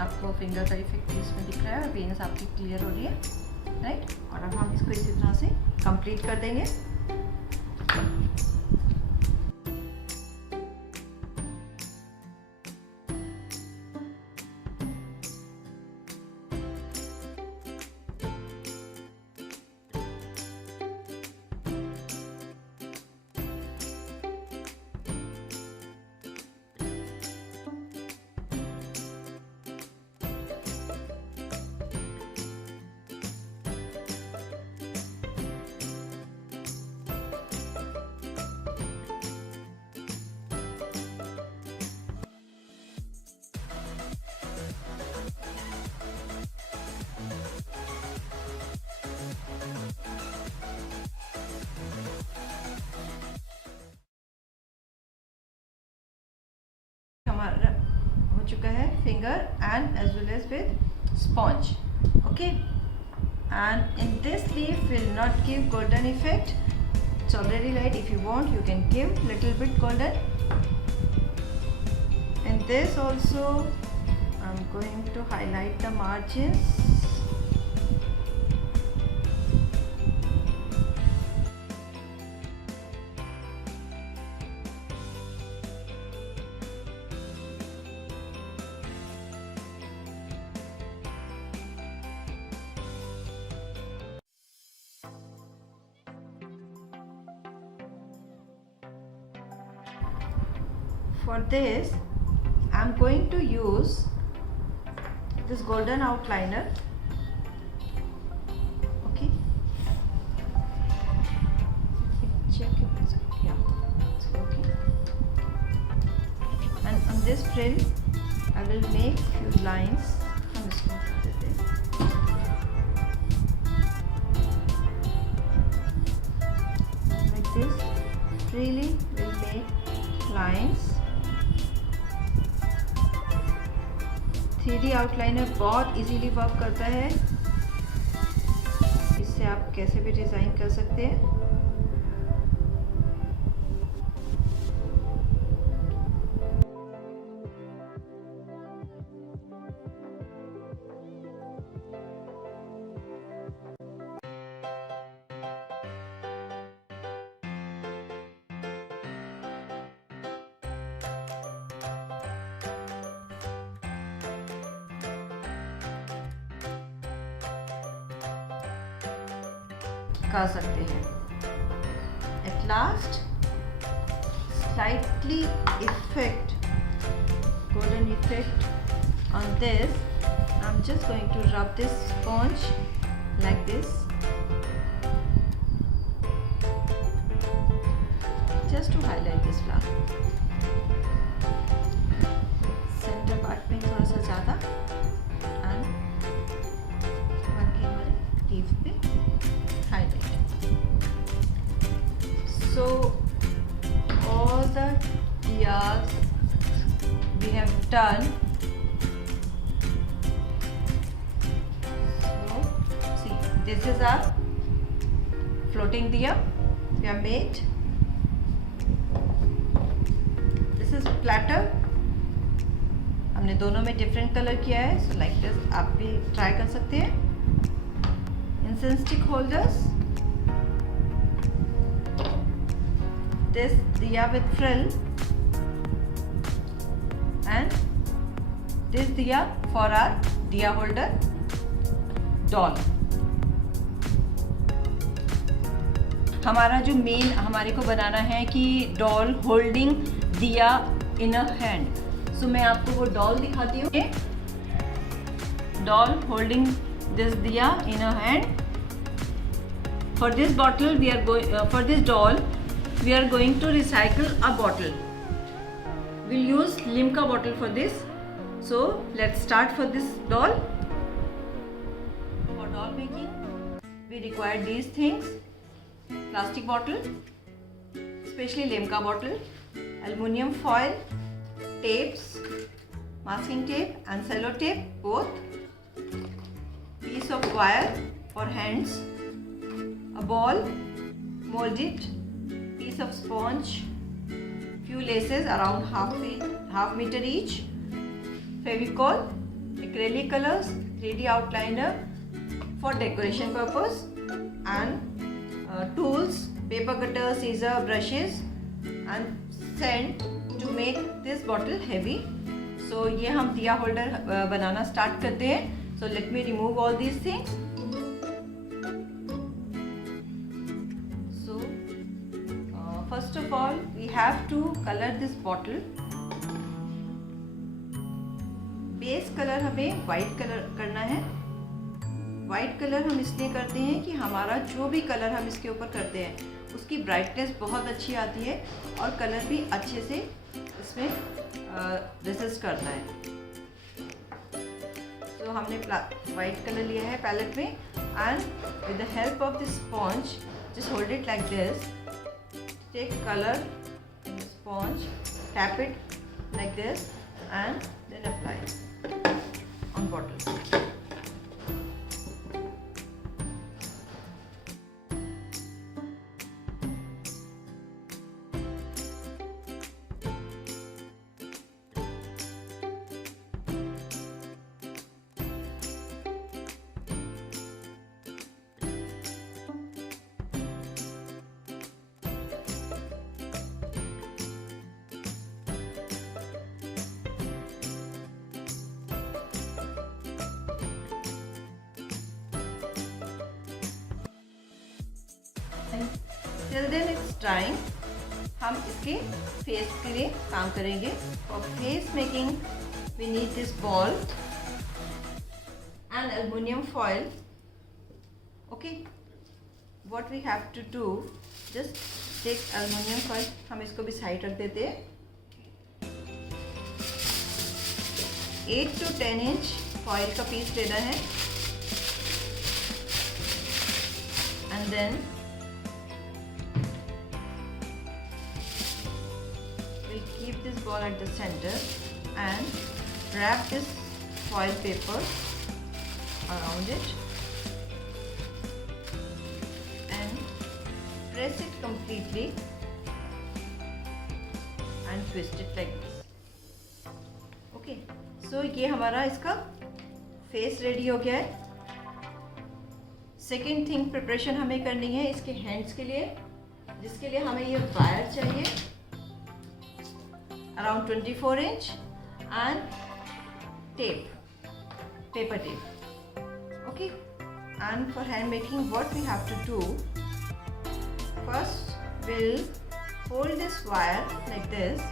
आपको फिंगर का इफेक्ट इसमें दिख रहा है, वेन्स आपकी क्लियर हो रही है, राइट. और अब हम इसको इसी तरह से कंप्लीट कर देंगे. हमारा हो चुका है finger and as well as with sponge. Okay, and in this leaf will not give golden effect. It's already light. If you want, you can give little bit golden. And this also I'm going to highlight the margins. For this, I'm going to use this golden outliner. Okay, check it. Yeah, it's working. And on this frill, I will make few lines. हम इसको हटा देते हैं. Like this, freely will make lines. 3D outliner बहुत easily work करता है. इससे आप कैसे भी डिज़ाइन कर सकते हैं. कर सकते हैं. At last, slightly effect, golden effect on this. I'm just going to rub this sponge like this, just to highlight this flower. Center part में थोड़ा सा ज़्यादा and बाकी हमारे लीफ पे highlight. So all the diyas we have done. So see, this is our floating diya we have made. This is platter. हमने दोनों में different color किया है. So like this आप भी try कर सकते हैं. Incense stick holders, this diya with frill, and this diya for our diya holder doll. हमारा जो मेन हमारे को बनाना है कि डॉल होल्डिंग दिया इन अ हैंड. सो मैं आपको वो डॉल दिखाती हूँ. Doll holding this diya in a hand. For this bottle we are going for this doll we are going to recycle a bottle. We'll use Limca bottle for this. So let's start for this doll. For doll making we require these things: plastic bottle, especially Limca bottle, aluminium foil, tapes, masking tape and cello tape both, piece of wire for hands, a ball molded, piece of sponge, few laces around half meter each, Fevicol, acrylic colors, 3D outliner for decoration purpose, and tools, paper cutter, scissor, brushes, and sand to make this bottle heavy. So ये हम दिया होल्डर बनाना स्टार्ट करते हैं. So let me remove all these things. So first of all we have to color this bottle. Base colour हमें white colour करना है. White colour हम इसलिए करते हैं कि हमारा जो भी कलर हम इसके ऊपर करते हैं उसकी ब्राइटनेस बहुत अच्छी आती है और कलर भी अच्छे से इसमें रेसिस्ट करता है. तो हमने वाइट कलर लिया है पैलेट में and with the help of this sponge just hold it like this, take colour in the sponge, tap it like this and then apply on bottle. Till then it's drying. हम इसके फेस के लिए काम करेंगे। For face making we need this ball and aluminium foil. Okay, what we have to do, just take aluminium foil, हम इसको भी साइड रख देते हैं। 8 to 10 इंच फॉयल का पीस लेना है and then we'll keep this ball at the center and wrap this foil paper around it and press it completely and twist it like this. Okay, so ये हमारा इसका face ready हो गया है। Second thing preparation हमें करनी है इसके हैंड्स के लिए, जिसके लिए हमें ये वायर चाहिए around 24 inch and tape, paper tape. Okay, and for hand making what we have to do, first we'll fold this wire like this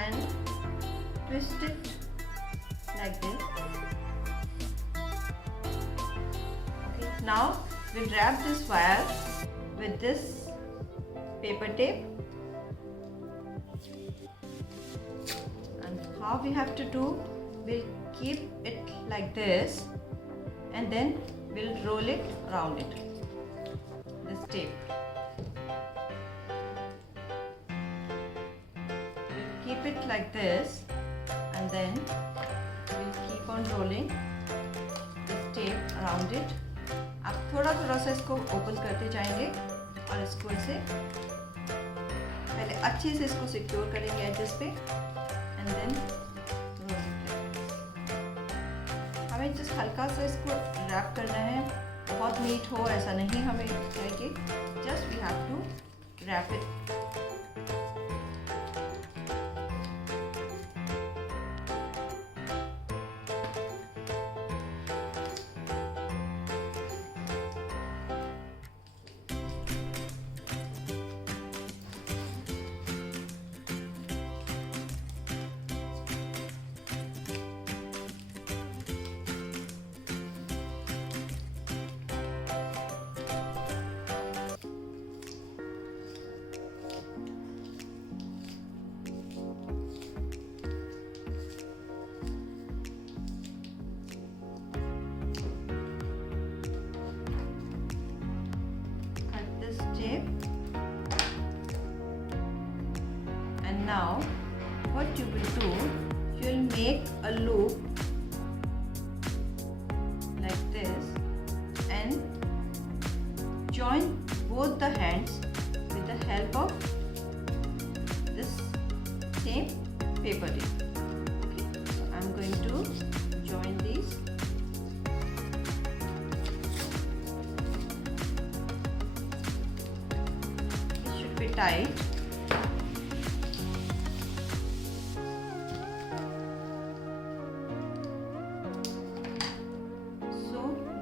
and twist it like this. Okay, now we'll wrap this wire with this paper tape, and how we have to do, we'll keep it like this and then we'll roll it around it, this tape. We'll keep it like this and then we'll keep on rolling this tape around it. आप थोड़ा थोड़ा सा इसको ओपन करते जाएंगे और इसको ऐसे पहले अच्छे से इसको सिक्योर करेंगे एजेस पे एंड देन हमें जस्ट हल्का सा इसको रैप करना है, बहुत नीट हो ऐसा नहीं हमें चाहिए, just we have to wrap it. And now what you will do, you will make a loop like this and join both the hands with the help of this same paper tape. Okay, so I am going to join these. It should be tight.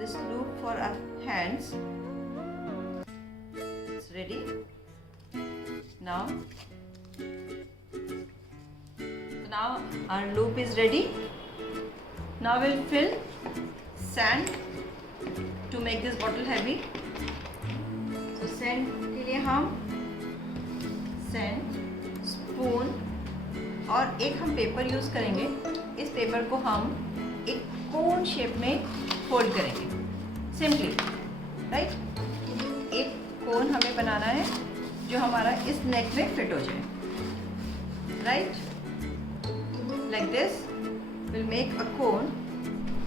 This loop for our hands is ready. Now our loop is ready. Now we'll fill sand to make this bottle heavy. So sand के लिए हम sand, spoon और एक हम paper use करेंगे। इस पेपर को हम एक कोन शेप में फोल्ड करेंगे सिंपली, राइट। एक कोन हमें बनाना है जो हमारा इस नेक में फिट हो जाए, right, like this. Will make a cone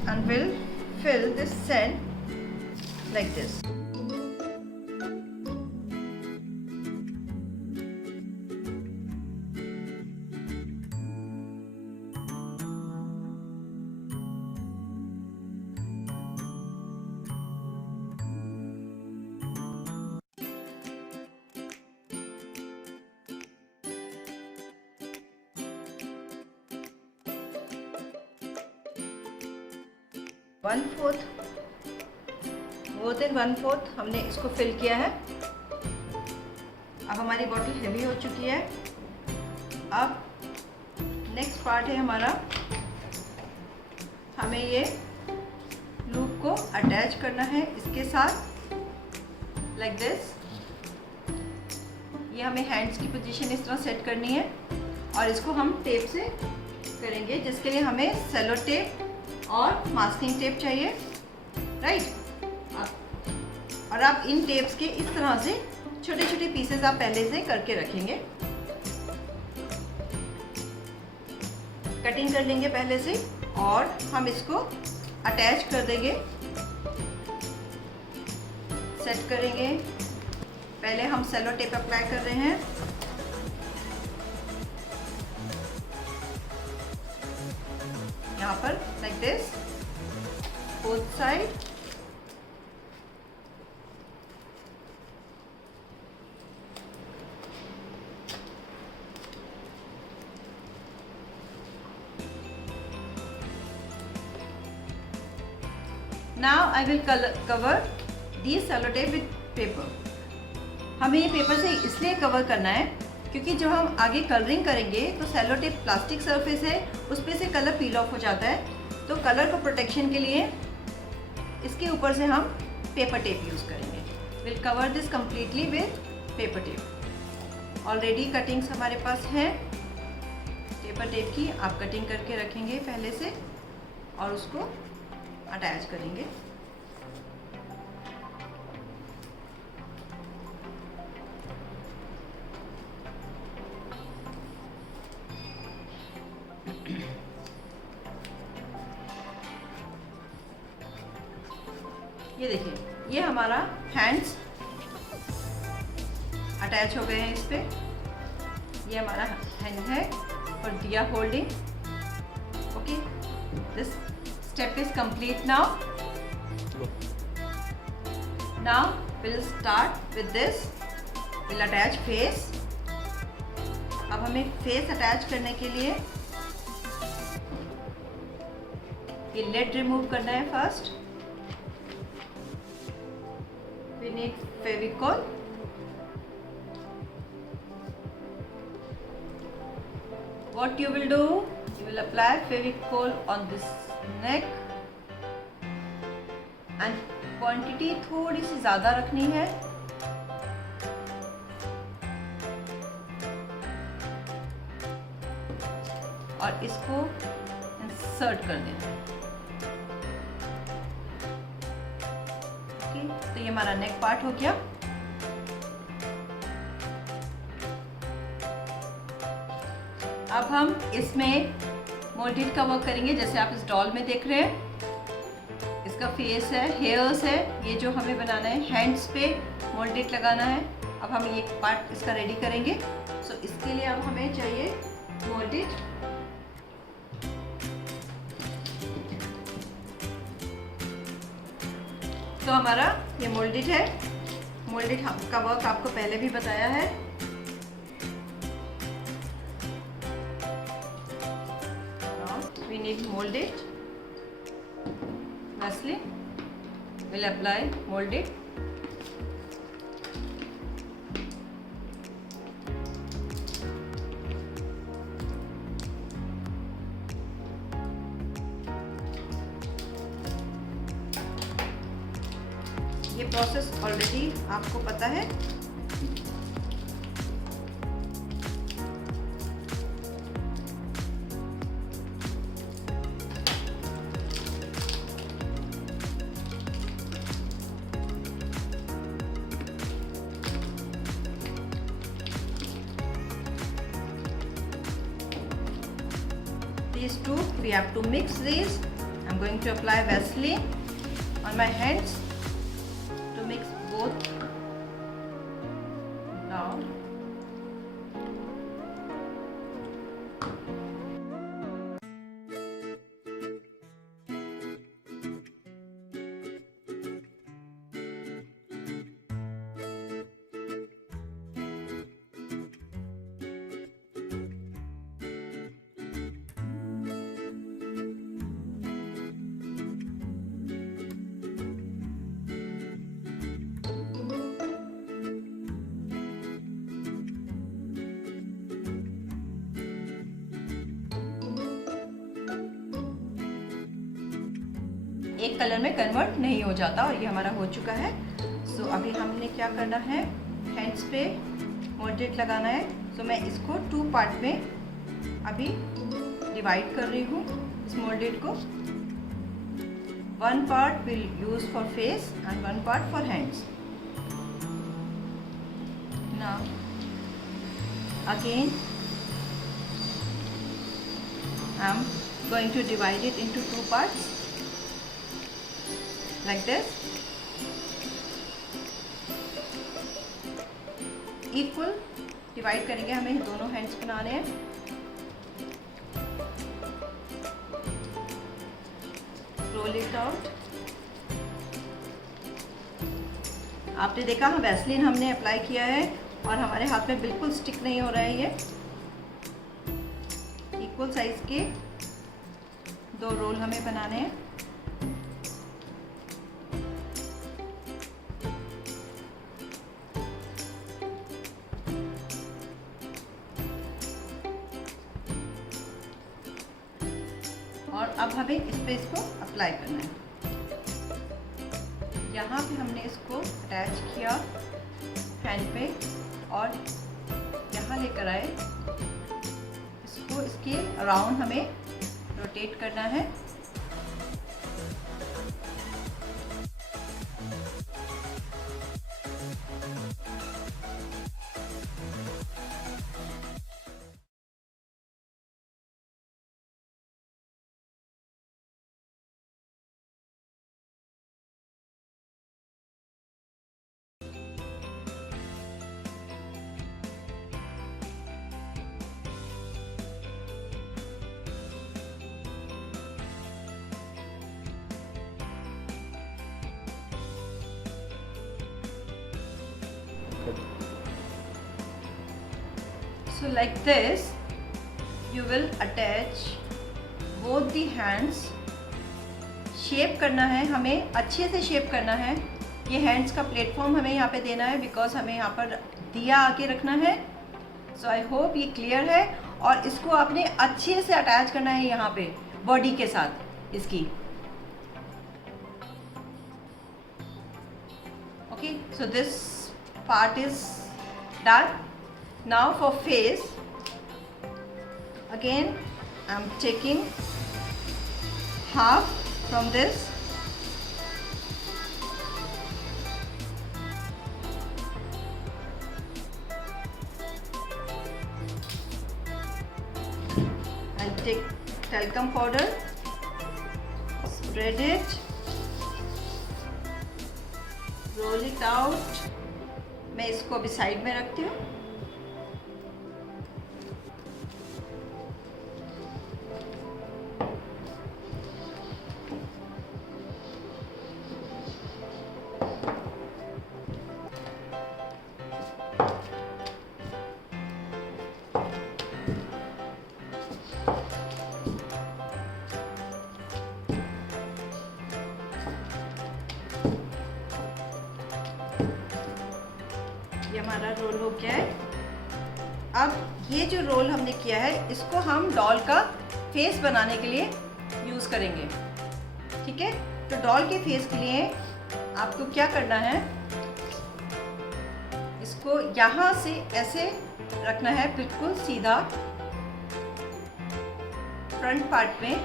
and will fill this sand like this. More than 1/4 हमने इसको फिल किया है। अब हमारी बॉटल हेवी हो चुकी है। अब नेक्स्ट पार्ट है हमारा, हमें ये लूप को अटैच करना है इसके साथ, लाइक दिस। ये हमें हैंड्स की पोजीशन इस तरह सेट करनी है और इसको हम टेप से करेंगे, जिसके लिए हमें सेलो टेप और मास्किंग टेप चाहिए, राइट। और आप इन टेप्स के इस तरह से छोटे छोटे पीसेस आप पहले से करके रखेंगे, कटिंग कर लेंगे पहले से, और हम इसको अटैच कर देंगे, सेट करेंगे। पहले हम सेलो टेप अप्लाई कर रहे हैं। यहाँ पर like this, both side. Now I will cover these cello tape with paper. हमें ये पेपर से इसलिए कवर करना है क्योंकि जब हम आगे कलरिंग करेंगे तो सेलो टेप प्लास्टिक सरफेस है, उस पर से कलर पील ऑफ हो जाता है। तो कलर को प्रोटेक्शन के लिए इसके ऊपर से हम पेपर टेप यूज़ करेंगे। Will cover this completely with paper tape. Already cuttings हमारे पास हैं पेपर टेप की, आप कटिंग करके रखेंगे पहले से और उसको अटैच करेंगे। ये देखिए, ये हमारा हैंड्स अटैच हो गए हैं इस पे। ये हमारा हैंड है फॉर दिया holding. Okay, this step is complete now. Now we'll start with this. We'll attach face. अब हमें फेस अटैच करने के लिए ये लेड रिमूव करना है first. We need Fevicol. What you will do? You will apply Fevicol on this neck and quantity थोड़ी सी ज़्यादा रखनी है। और इसको इंसर्ट कर देना। ओके, तो ये हमारा नेक पार्ट हो गया। अब हम इसमें मोल्डेड का वर्क करेंगे, जैसे आप इस डॉल में देख रहे हैं। इसका फेस है, हेयर्स है, ये जो हमें बनाना है, हैंड्स पे मोल्डेड लगाना है। अब हम ये पार्ट इसका रेडी करेंगे। सो इसके लिए अब हमें चाहिए मोल्डेड। तो हमारा ये मोल्डेड है। मोल्डेड का वर्क आपको पहले भी बताया है। We need molded Vaseline. We'll apply molded. ये प्रोसेस ऑलरेडी आपको पता है। These two we have to mix these. I'm going to apply Vaseline on my hands to mix both down. एक कलर में कन्वर्ट नहीं हो जाता। और ये हमारा हो चुका है। सो अभी हमने क्या करना है, हैंड्स पे मोल्डेड लगाना है। सो मैं इसको 2 पार्ट में अभी डिवाइड कर रही हूँ इस मोल्डेड को। 1 part will use for face and 1 part for hands. Now again I am going to divide it into 2 parts like this. Equal divide करेंगे, हमें दोनों hands बनाने हैं। Roll it out. आपने देखा वैसलीन हमने अप्लाई किया है और हमारे हाथ में बिल्कुल स्टिक नहीं हो रहा है। ये इक्वल साइज के 2 रोल हमें बनाने हैं। और अब हमें इस पे इसको अप्लाई करना है। यहाँ पे हमने इसको अटैच किया हैंड पे और यहाँ लेकर आए, इसको इसके अराउंड हमें रोटेट करना है। So like this you will attach both the hands. Shape करना है, हमें अच्छे से शेप करना है। ये हैंड्स का प्लेटफॉर्म हमें यहाँ पे देना है बिकॉज हमें यहाँ पर दिया आके रखना है। सो आई होप ये क्लियर है। और इसको आपने अच्छे से अटैच करना है यहाँ पे बॉडी के साथ इसकी। Okay, so this part is done. Now for face, again I am taking half from this and take talcum powder, spread it, roll it out. मैं इसको अभी साइड में रखती हूँ। ये हमारा रोल हो गया है। अब ये जो रोल हमने किया है इसको हम डॉल का फेस बनाने के लिए यूज़ करेंगे। ठीक है, तो डॉल के फेस के लिए आपको क्या करना है, इसको यहाँ से ऐसे रखना है बिल्कुल सीधा फ्रंट पार्ट में,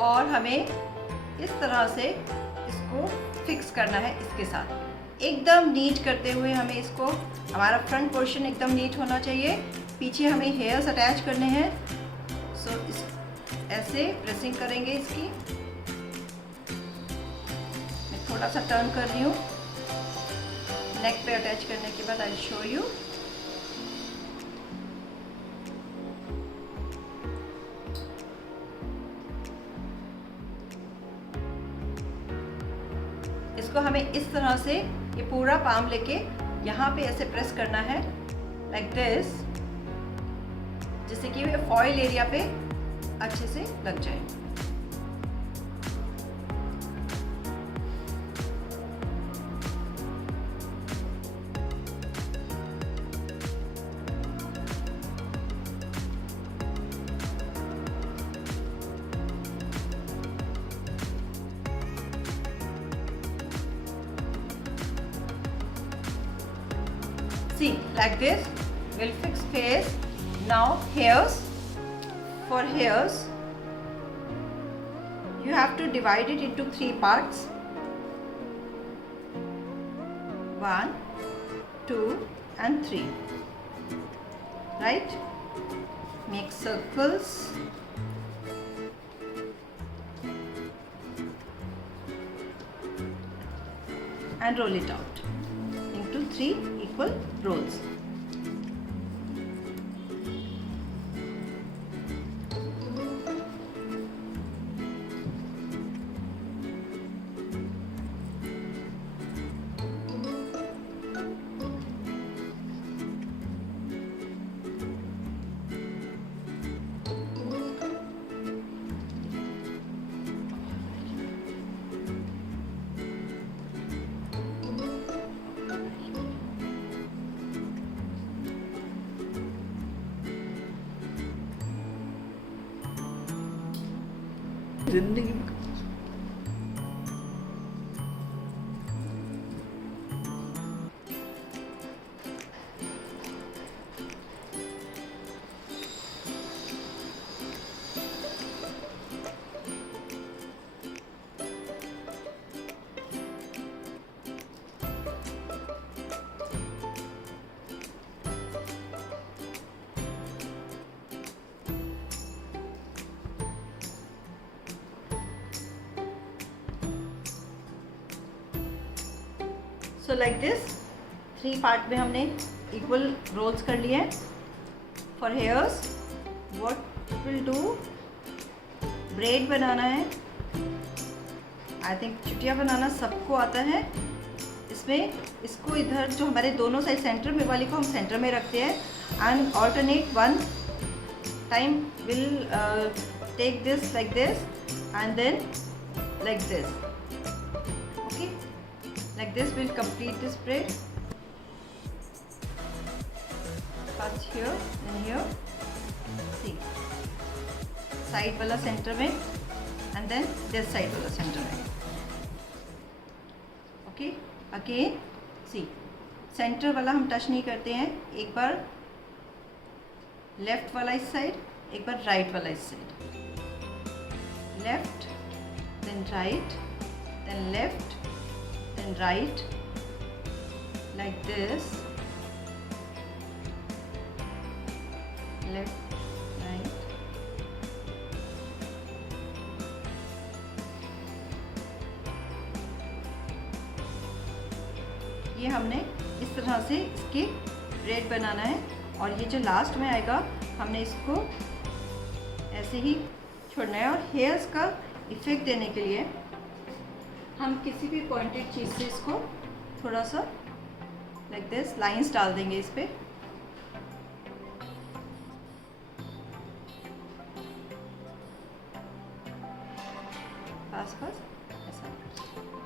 और हमें इस तरह से इसको फिक्स करना है इसके साथ। एकदम नीट करते हुए हमें इसको, हमारा फ्रंट पोर्शन एकदम नीट होना चाहिए। पीछे हमें हेयर्स अटैच करने हैं। सो इस ऐसे प्रेसिंग करेंगे इसकी। मैं थोड़ा सा टर्न कर रही हूँ। नेक पे अटैच करने के बाद आई शो यू। इसको हमें इस तरह से ये पूरा पाम लेके यहाँ पे ऐसे प्रेस करना है लाइक दिस, जिससे कि ये फॉइल एरिया पे अच्छे से लग जाए। See, like this. We'll fix face. Now hairs. For hairs, you have to divide it into 3 parts. 1, 2 and 3. Right? Make circles. And roll it out into 3 equal rolls. जिंदगी में So like this, 3 पार्ट में हमने equal roles कर लिए हैं. For hairs what will do, bread बनाना है. I think चुटिया बनाना सबको आता है. इसमें इसको इधर जो हमारे दोनों साइड सेंटर में वाली को हम सेंटर में रखते हैं and alternate one time will take this like this and then like this. Like this we'll complete this braid. First here and here. See, side वाला center में and then this side वाला center में. Okay, again see, center वाला हम touch नहीं करते हैं. एक बार left वाला इस side, एक बार right वाला इस side. Left, then right, then left. Then right, like this, left, right, ये हमने इस तरह से इसकी ब्रेड बनाना है. और ये जो लास्ट में आएगा हमने इसको ऐसे ही छोड़ना है. और हेयर्स का इफेक्ट देने के लिए हम किसी भी पॉइंटेड चीज़ से इसको थोड़ा सा लाइक दिस लाइंस डाल देंगे इस पे. पास ऐसा.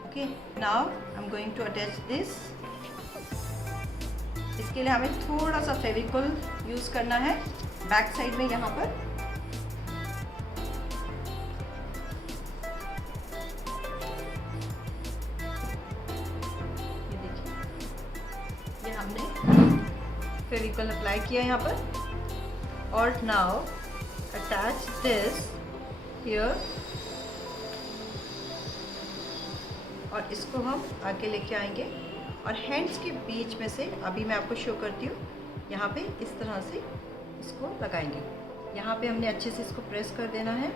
Okay, now I am going to attach this. इसके लिए हमें थोड़ा सा फेविकॉल यूज़ करना है बैक साइड में यहाँ पर. फेविकॉल अप्लाई किया यहाँ पर. और नाउ अटैच दिस हियर. और इसको हम आगे लेके आएंगे और हैंड्स के बीच में से अभी मैं आपको शो करती हूँ. यहाँ पे इस तरह से इसको लगाएंगे. यहाँ पे हमने अच्छे से इसको प्रेस कर देना है.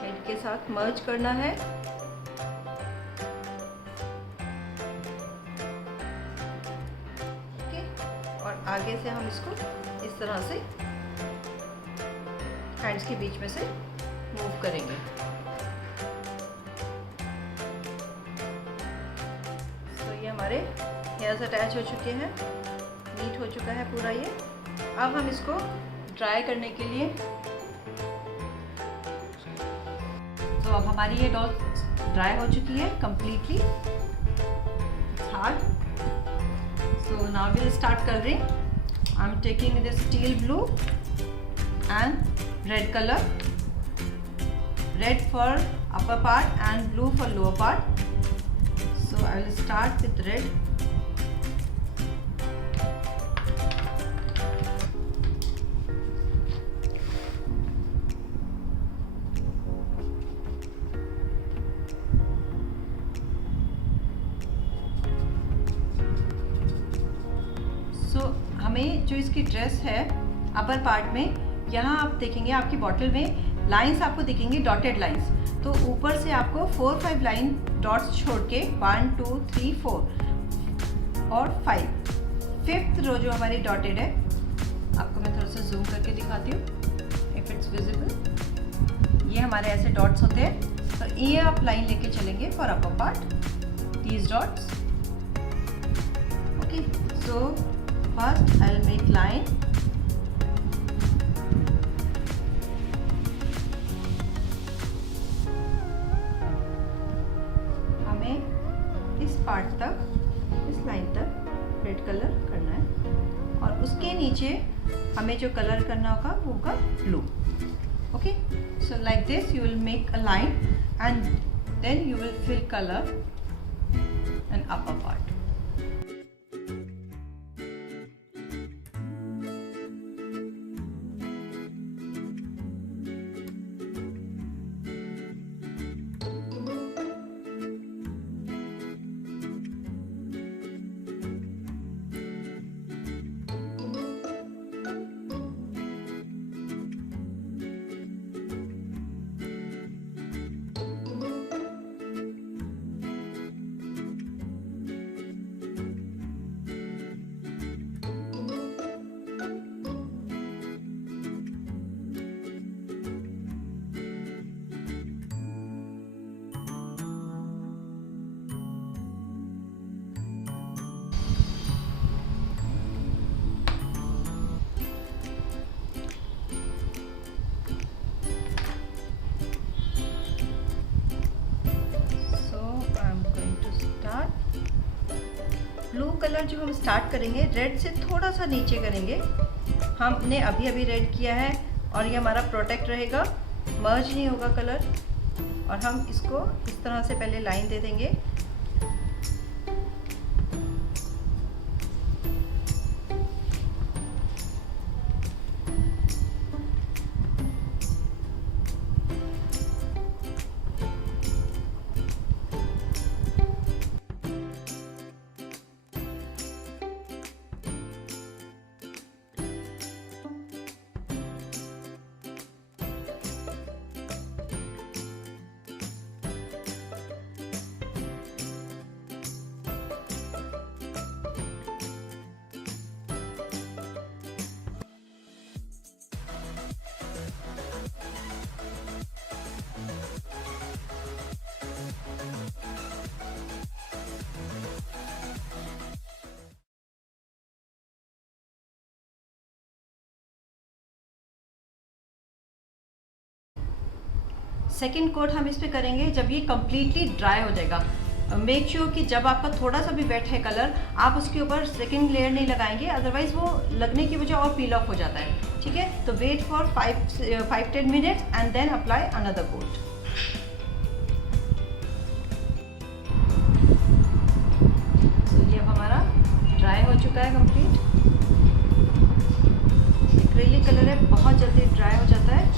हेड के साथ मर्ज करना है. आगे से हम इसको इस तरह से हैंड्स के बीच में से मूव करेंगे. तो ये हमारे हेयर्स अटैच हो चुके हैं. नीट हो चुका है पूरा ये. अब हम इसको ड्राई करने के लिए, तो अब हमारी ये डॉल ड्राई हो चुकी है completely. It's hard. So now we'll start coloring. I'm taking the steel blue and red color. Red for upper part and blue for lower part. So I will start with red. हमें जो इसकी ड्रेस है upper part में, यहाँ आप देखेंगे आपकी बॉटल में लाइंस आपको दिखेंगी, डॉटेड लाइंस। तो ऊपर से आपको 4-5 लाइन डॉट्स छोड़ के 1 2 3 4 और 5, 5th रो जो हमारी डॉटेड है, आपको मैं थोड़ा सा जूम करके दिखाती हूँ इफ इट्स विजिबल। ये हमारे ऐसे डॉट्स होते हैं, तो ये आप लाइन लेके चलेंगे for upper part, these dots. Okay, so first I'll make line, हमें इस पार्ट तक, इस लाइन तक रेड कलर करना है और उसके नीचे हमें जो कलर करना होगा वो होगा blue. Okay, so like this you will make a line and then you will fill color and upper part. Blue colour जो हम स्टार्ट करेंगे रेड से थोड़ा सा नीचे करेंगे। हमने अभी अभी रेड किया है और ये हमारा प्रोटेक्ट रहेगा, मर्ज नहीं होगा कलर। और हम इसको इस तरह से पहले लाइन दे देंगे। सेकेंड कोट हम इस पे करेंगे जब ये कम्प्लीटली ड्राई हो जाएगा। मेक श्योर कि जब आपका थोड़ा सा भी वेट है कलर, आप उसके ऊपर सेकेंड लेयर नहीं लगाएंगे, अदरवाइज वो लगने की वजह और पील ऑफ हो जाता है। ठीक है, तो wait for 5-10 minutes and then apply another coat. तो ये अब हमारा ड्राई हो चुका है कंप्लीट। एक्रेलिक कलर है, बहुत जल्दी ड्राई हो जाता है।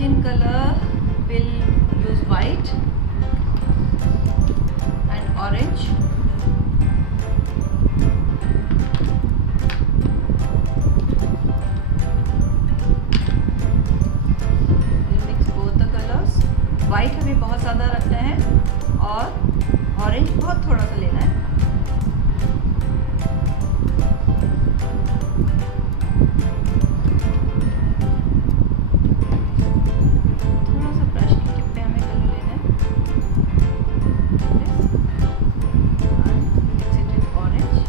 skin color will use white and orange. We'll mix both the colors. White हमें बहुत ज़्यादा रखना है और ऑरेंज बहुत थोड़ा सा लेना है. थोड़ा सा ब्रश की टिप पे हमें कलर लेना है. Mix it with orange.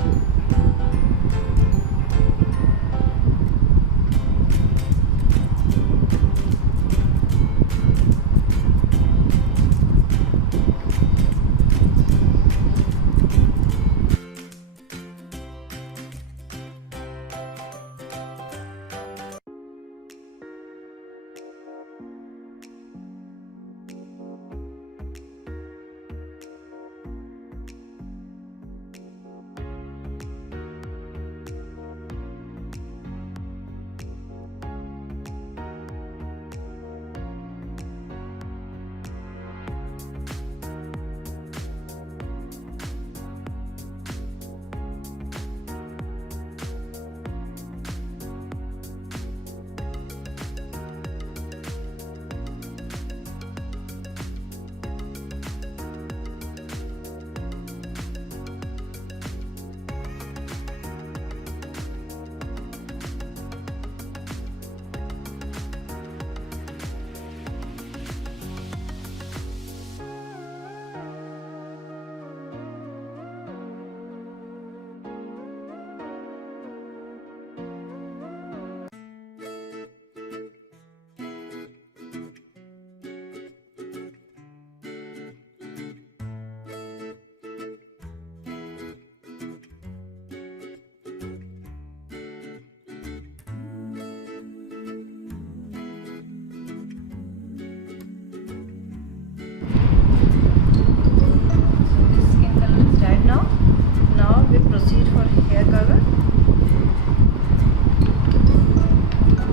Now we proceed for hair color.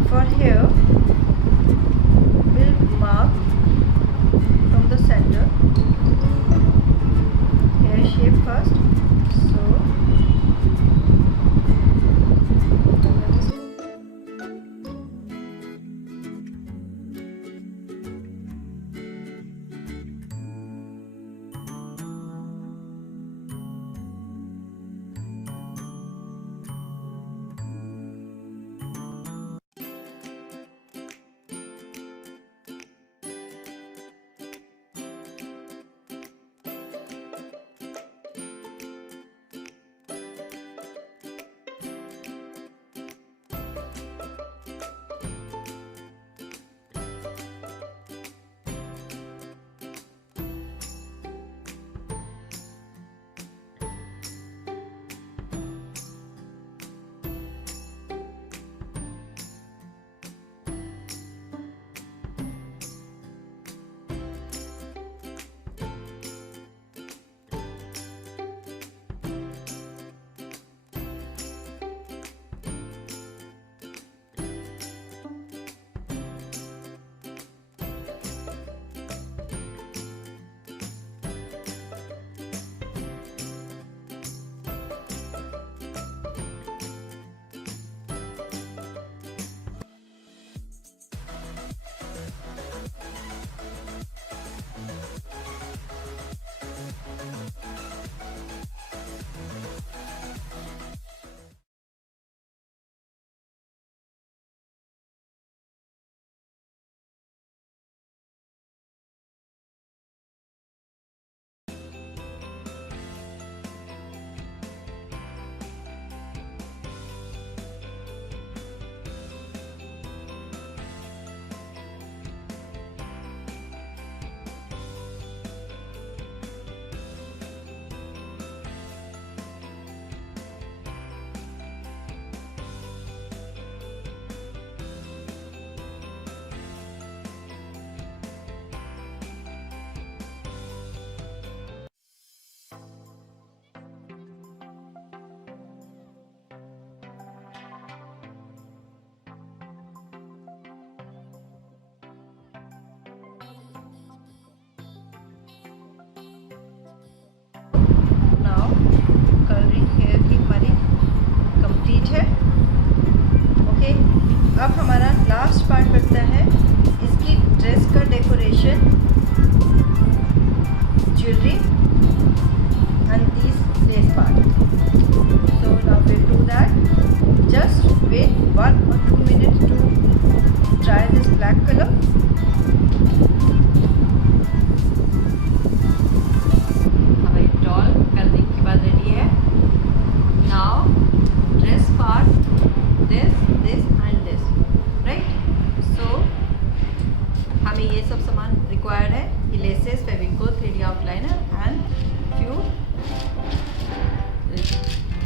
For hair, we'll mark from the center hair shape first. So this black color. हमारी डॉल करने के बाद रेडी है. Now dress part, this and this, right? So हमें ये सब सामान रिक्वायर्ड है. ये लेसेस, Fevicol, 3D outliner and few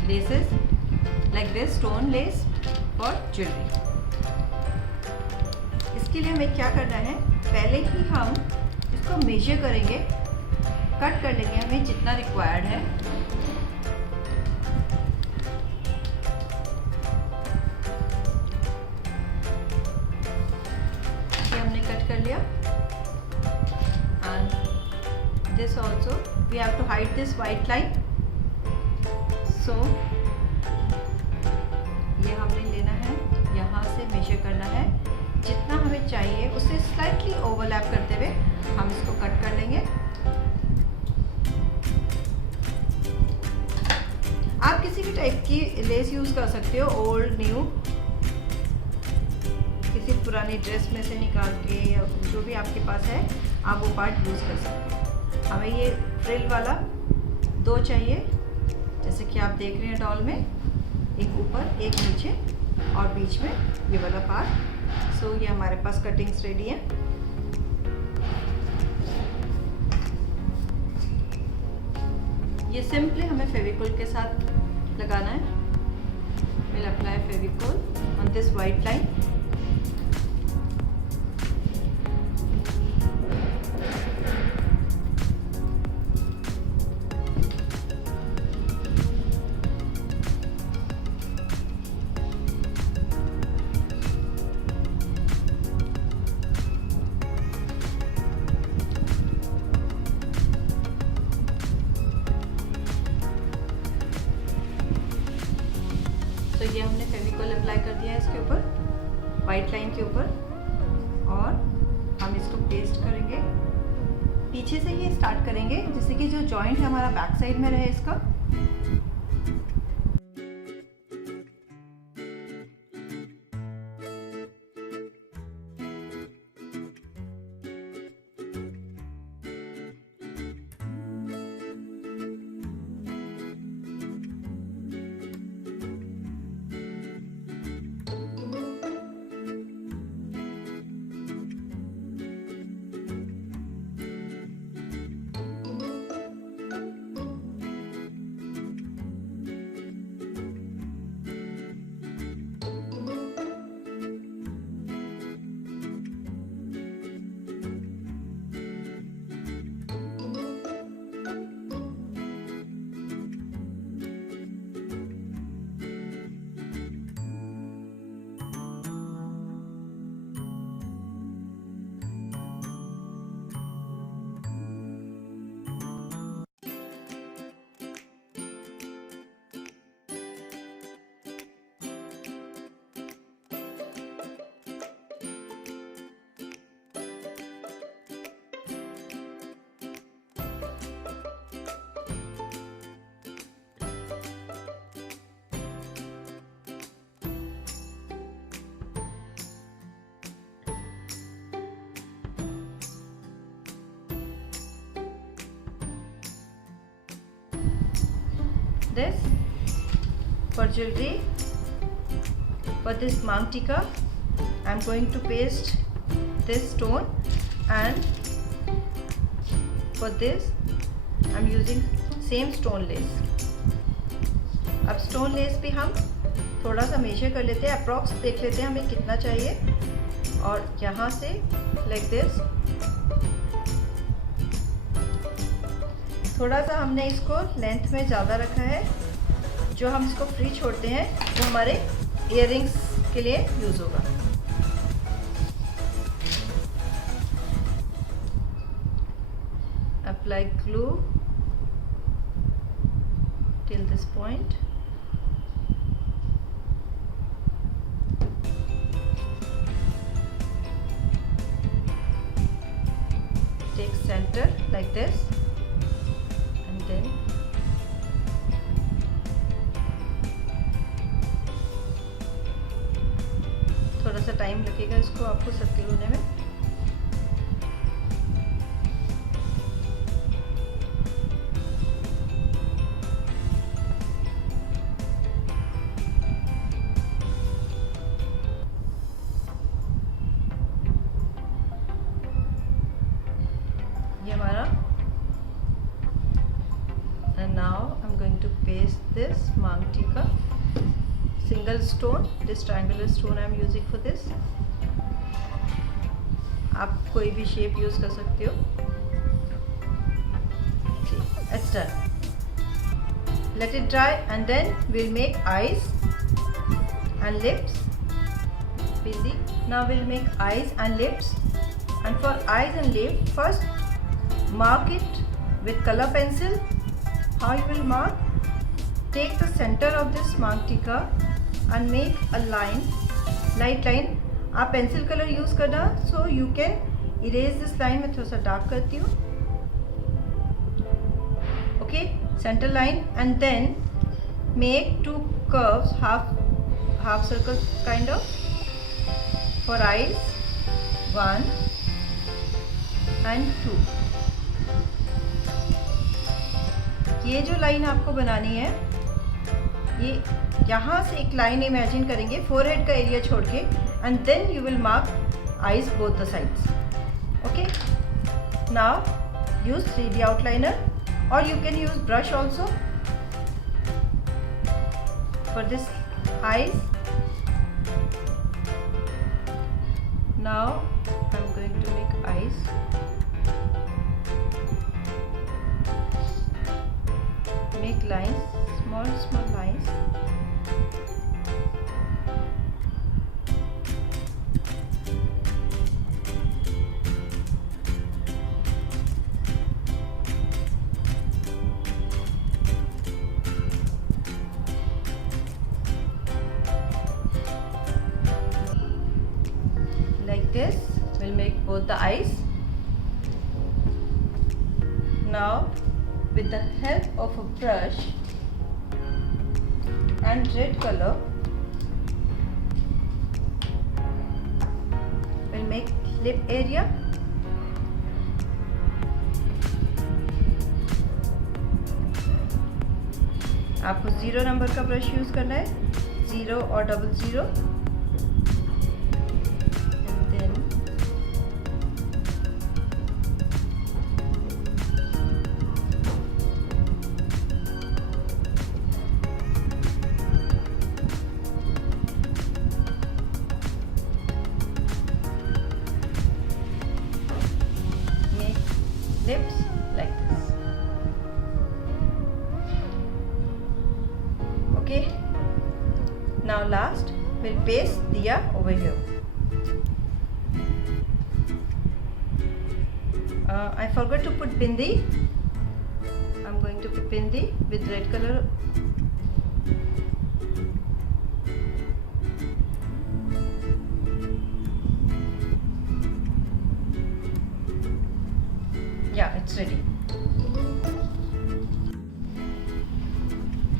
laces like this stone lace for jewelry. इसके लिए हमें क्या करना है, पहले ही हम इसको मेजर करेंगे, कट कर लेंगे हमें जितना रिक्वायर्ड है. ये हमने कट कर लिया. And this also we have to hide this white line. So ये हमने लेना है, यहाँ से मेजर करना है, जितना हमें चाहिए उससे स्लाइटली ओवरलैप करते हुए हम इसको कट कर लेंगे. आप किसी भी टाइप की लेस यूज़ कर सकते हो, ओल्ड न्यू, किसी पुरानी ड्रेस में से निकाल के या जो भी आपके पास है आप वो पार्ट यूज़ कर सकते हो. हमें ये फ्रिल वाला 2 चाहिए, जैसे कि आप देख रहे हैं डॉल में, एक ऊपर एक नीचे और बीच में ये वाला पार्ट. सो ये हमारे पास कटिंग्स रेडी हैं. ये सिंपली हमें फेविकोल के साथ लगाना है. Will apply Fevicol on this white line. तो ये हमने फेविकोल अप्लाई कर दिया है इसके ऊपर, वाइट लाइन के ऊपर, और हम इसको पेस्ट करेंगे. पीछे से ही स्टार्ट करेंगे, जिससे कि जो जॉइंट है हमारा बैक साइड में रहे इसका. This for jewelry, for this mangtika I am going to paste this stone, and for this I am using same stone lace. अब stone lace भी हम थोड़ा सा मेजर कर लेते हैं, अप्रॉक्स देख लेते हैं हमें कितना चाहिए, और यहाँ से like this थोड़ा सा हमने इसको लेंथ में ज़्यादा रखा है. जो हम इसको फ्री छोड़ते हैं वो हमारे इयररिंग्स के लिए यूज़ होगा. Apply glue till this point. Take center like this. थोड़ा सा टाइम लगेगा. लगेगा इसको आपको सर्किल होने में। ये हमारा, and now I'm going to paste this Mang Tika single stone, this triangular stone I'm using for this. आप कोई भी शेप यूज कर सकते हो। It's done. Let it dry and then we'll make eyes and lips. Bindi. Now we'll make eyes and lips. And for eyes and lips, first mark it with color pencil. How you will mark? Take the center of this Mang Tika and make a line, light line. आप pencil colour use करना, so you can erase this line. मैं थोड़ा सा डार्क करती हूँ. Okay, center line, and then make two curves, half circle kind of, for eyes, 1 and 2. ये जो लाइन आपको बनानी है, ये यहाँ से एक लाइन इमेजिन करेंगे फोरहेड का एरिया छोड़ के, and then you will mark eyes both the sides. Okay, now use 3D outliner or you can use brush also for this eyes. Now I'm going to make eyes. Make lines, small lines. Like this, we'll make both the eyes. Now, with the help of a brush and red color, we'll make lip area. आपको 0 नंबर का brush use करना है, 0 और 00. Lips like this. Okay, now last we'll paste Diya over here. I forgot to put bindi. I'm going to put bindi with red color. Yeah, it's ready.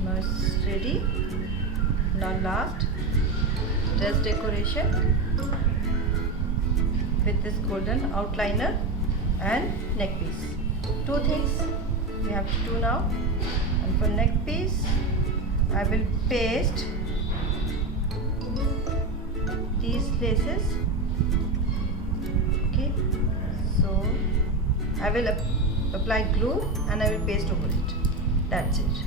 Now it's ready. Now last, dress decoration with this golden outliner and neck piece. 2 things we have to do now. And for neck piece, I will paste these laces. Okay, so I will apply glue and I will paste over it. That's it.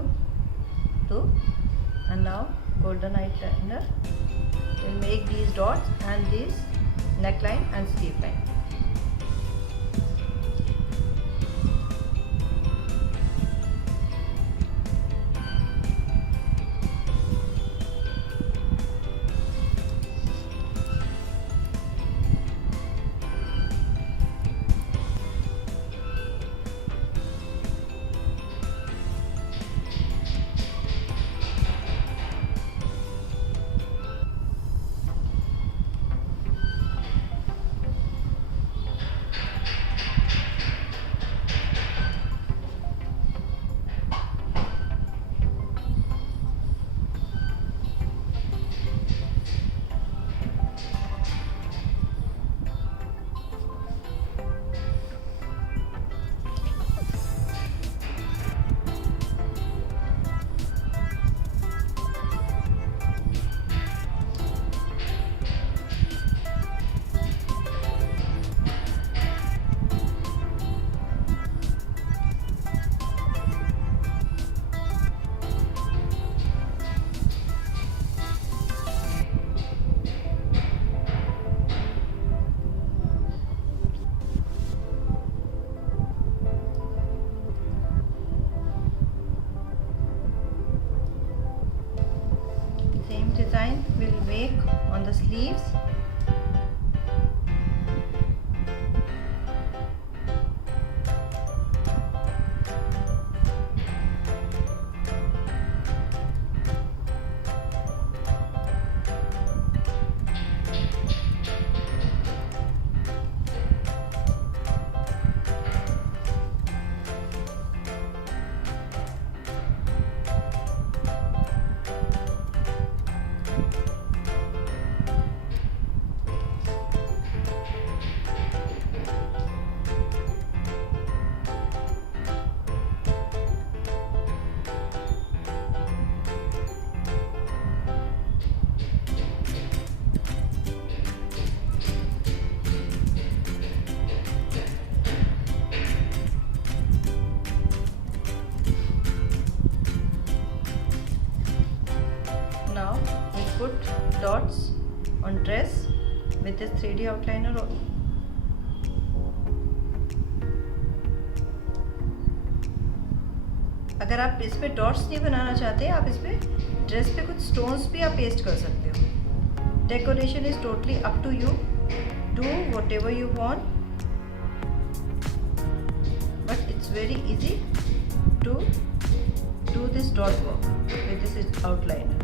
2, 2, and now golden eyeliner will make these dots and this neckline and sleeve line. Same design we'll make on the sleeves. Now we put dots on dress with this 3D outliner. अगर आप इस पे डॉट्स नहीं बनाना चाहते, आप इस पे ड्रेस पे कुछ स्टोन्स भी आप पेस्ट कर सकते हो. Decoration is totally up to you. Do whatever you want, but it's very easy to do this dot work with this outliner.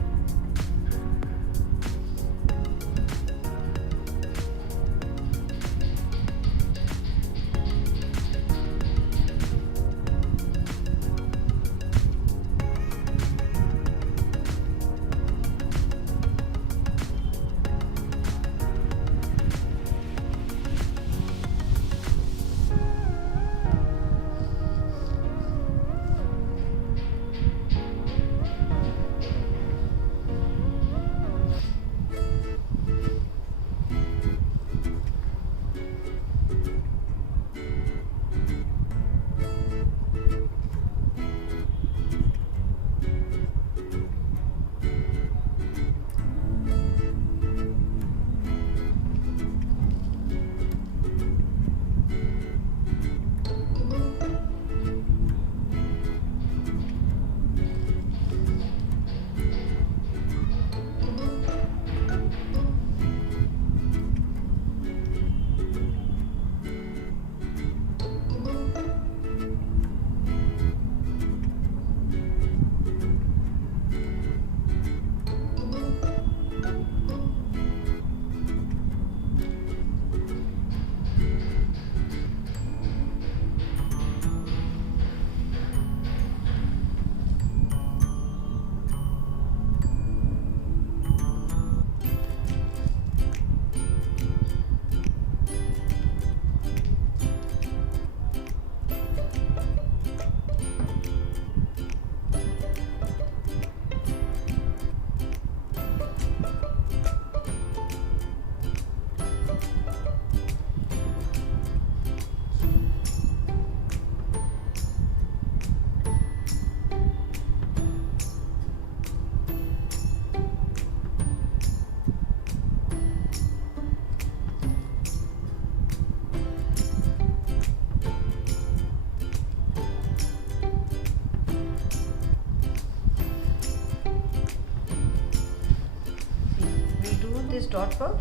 this dot work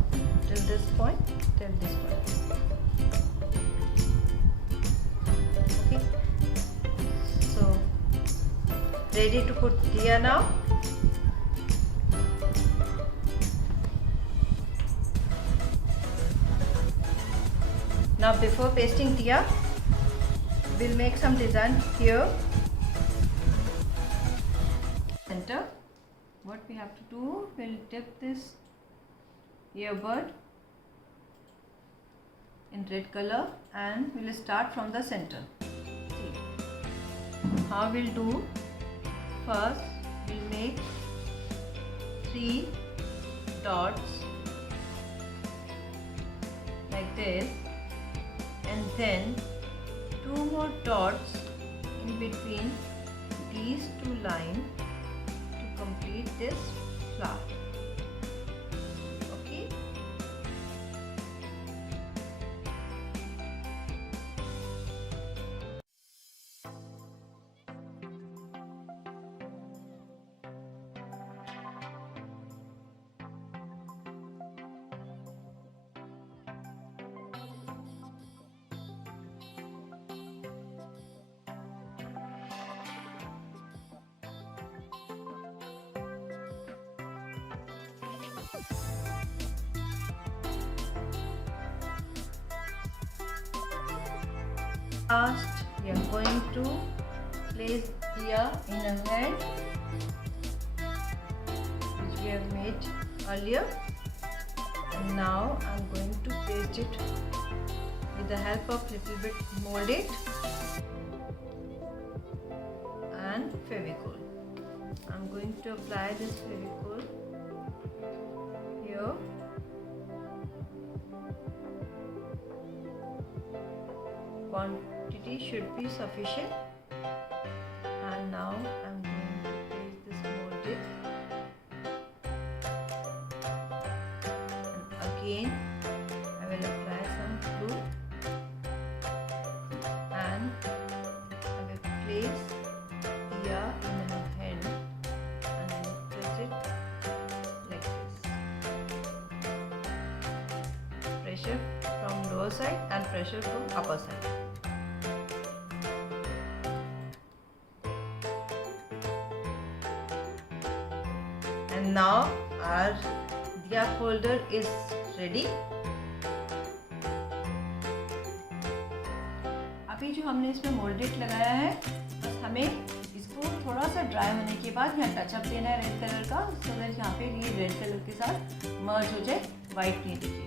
till this point, till this point. Okay, so ready to put diya now. Now before pasting diya, we'll make some design here. Center. What we have to do, we'll dip this earbud in red color and we'll start from the center. See how we'll do. First we'll make 3 dots like this, and then 2 more dots in between these 2 lines to complete this flower. Okay. Last, we are going to place diya in a head which we have made earlier, and now I am going to paste it with the help of little bit mold it and Fevicol. I am going to apply this Fevicol here. Quantity should be sufficient, and now I am going to place this molded, and again I will apply some glue and I will place diya in a hand and I will press it like this. Pressure from lower side and pressure from upper side. And now our diya holder is ready. अभी जो हमने इसमें मोल्डेड लगाया है, बस हमें इसको थोड़ा सा ड्राई होने के बाद यहाँ टचअप देना है रेड कलर का, सो दैट यहाँ पे ये रेड कलर के साथ मर्ज हो जाए, वाइट नहीं दिखे।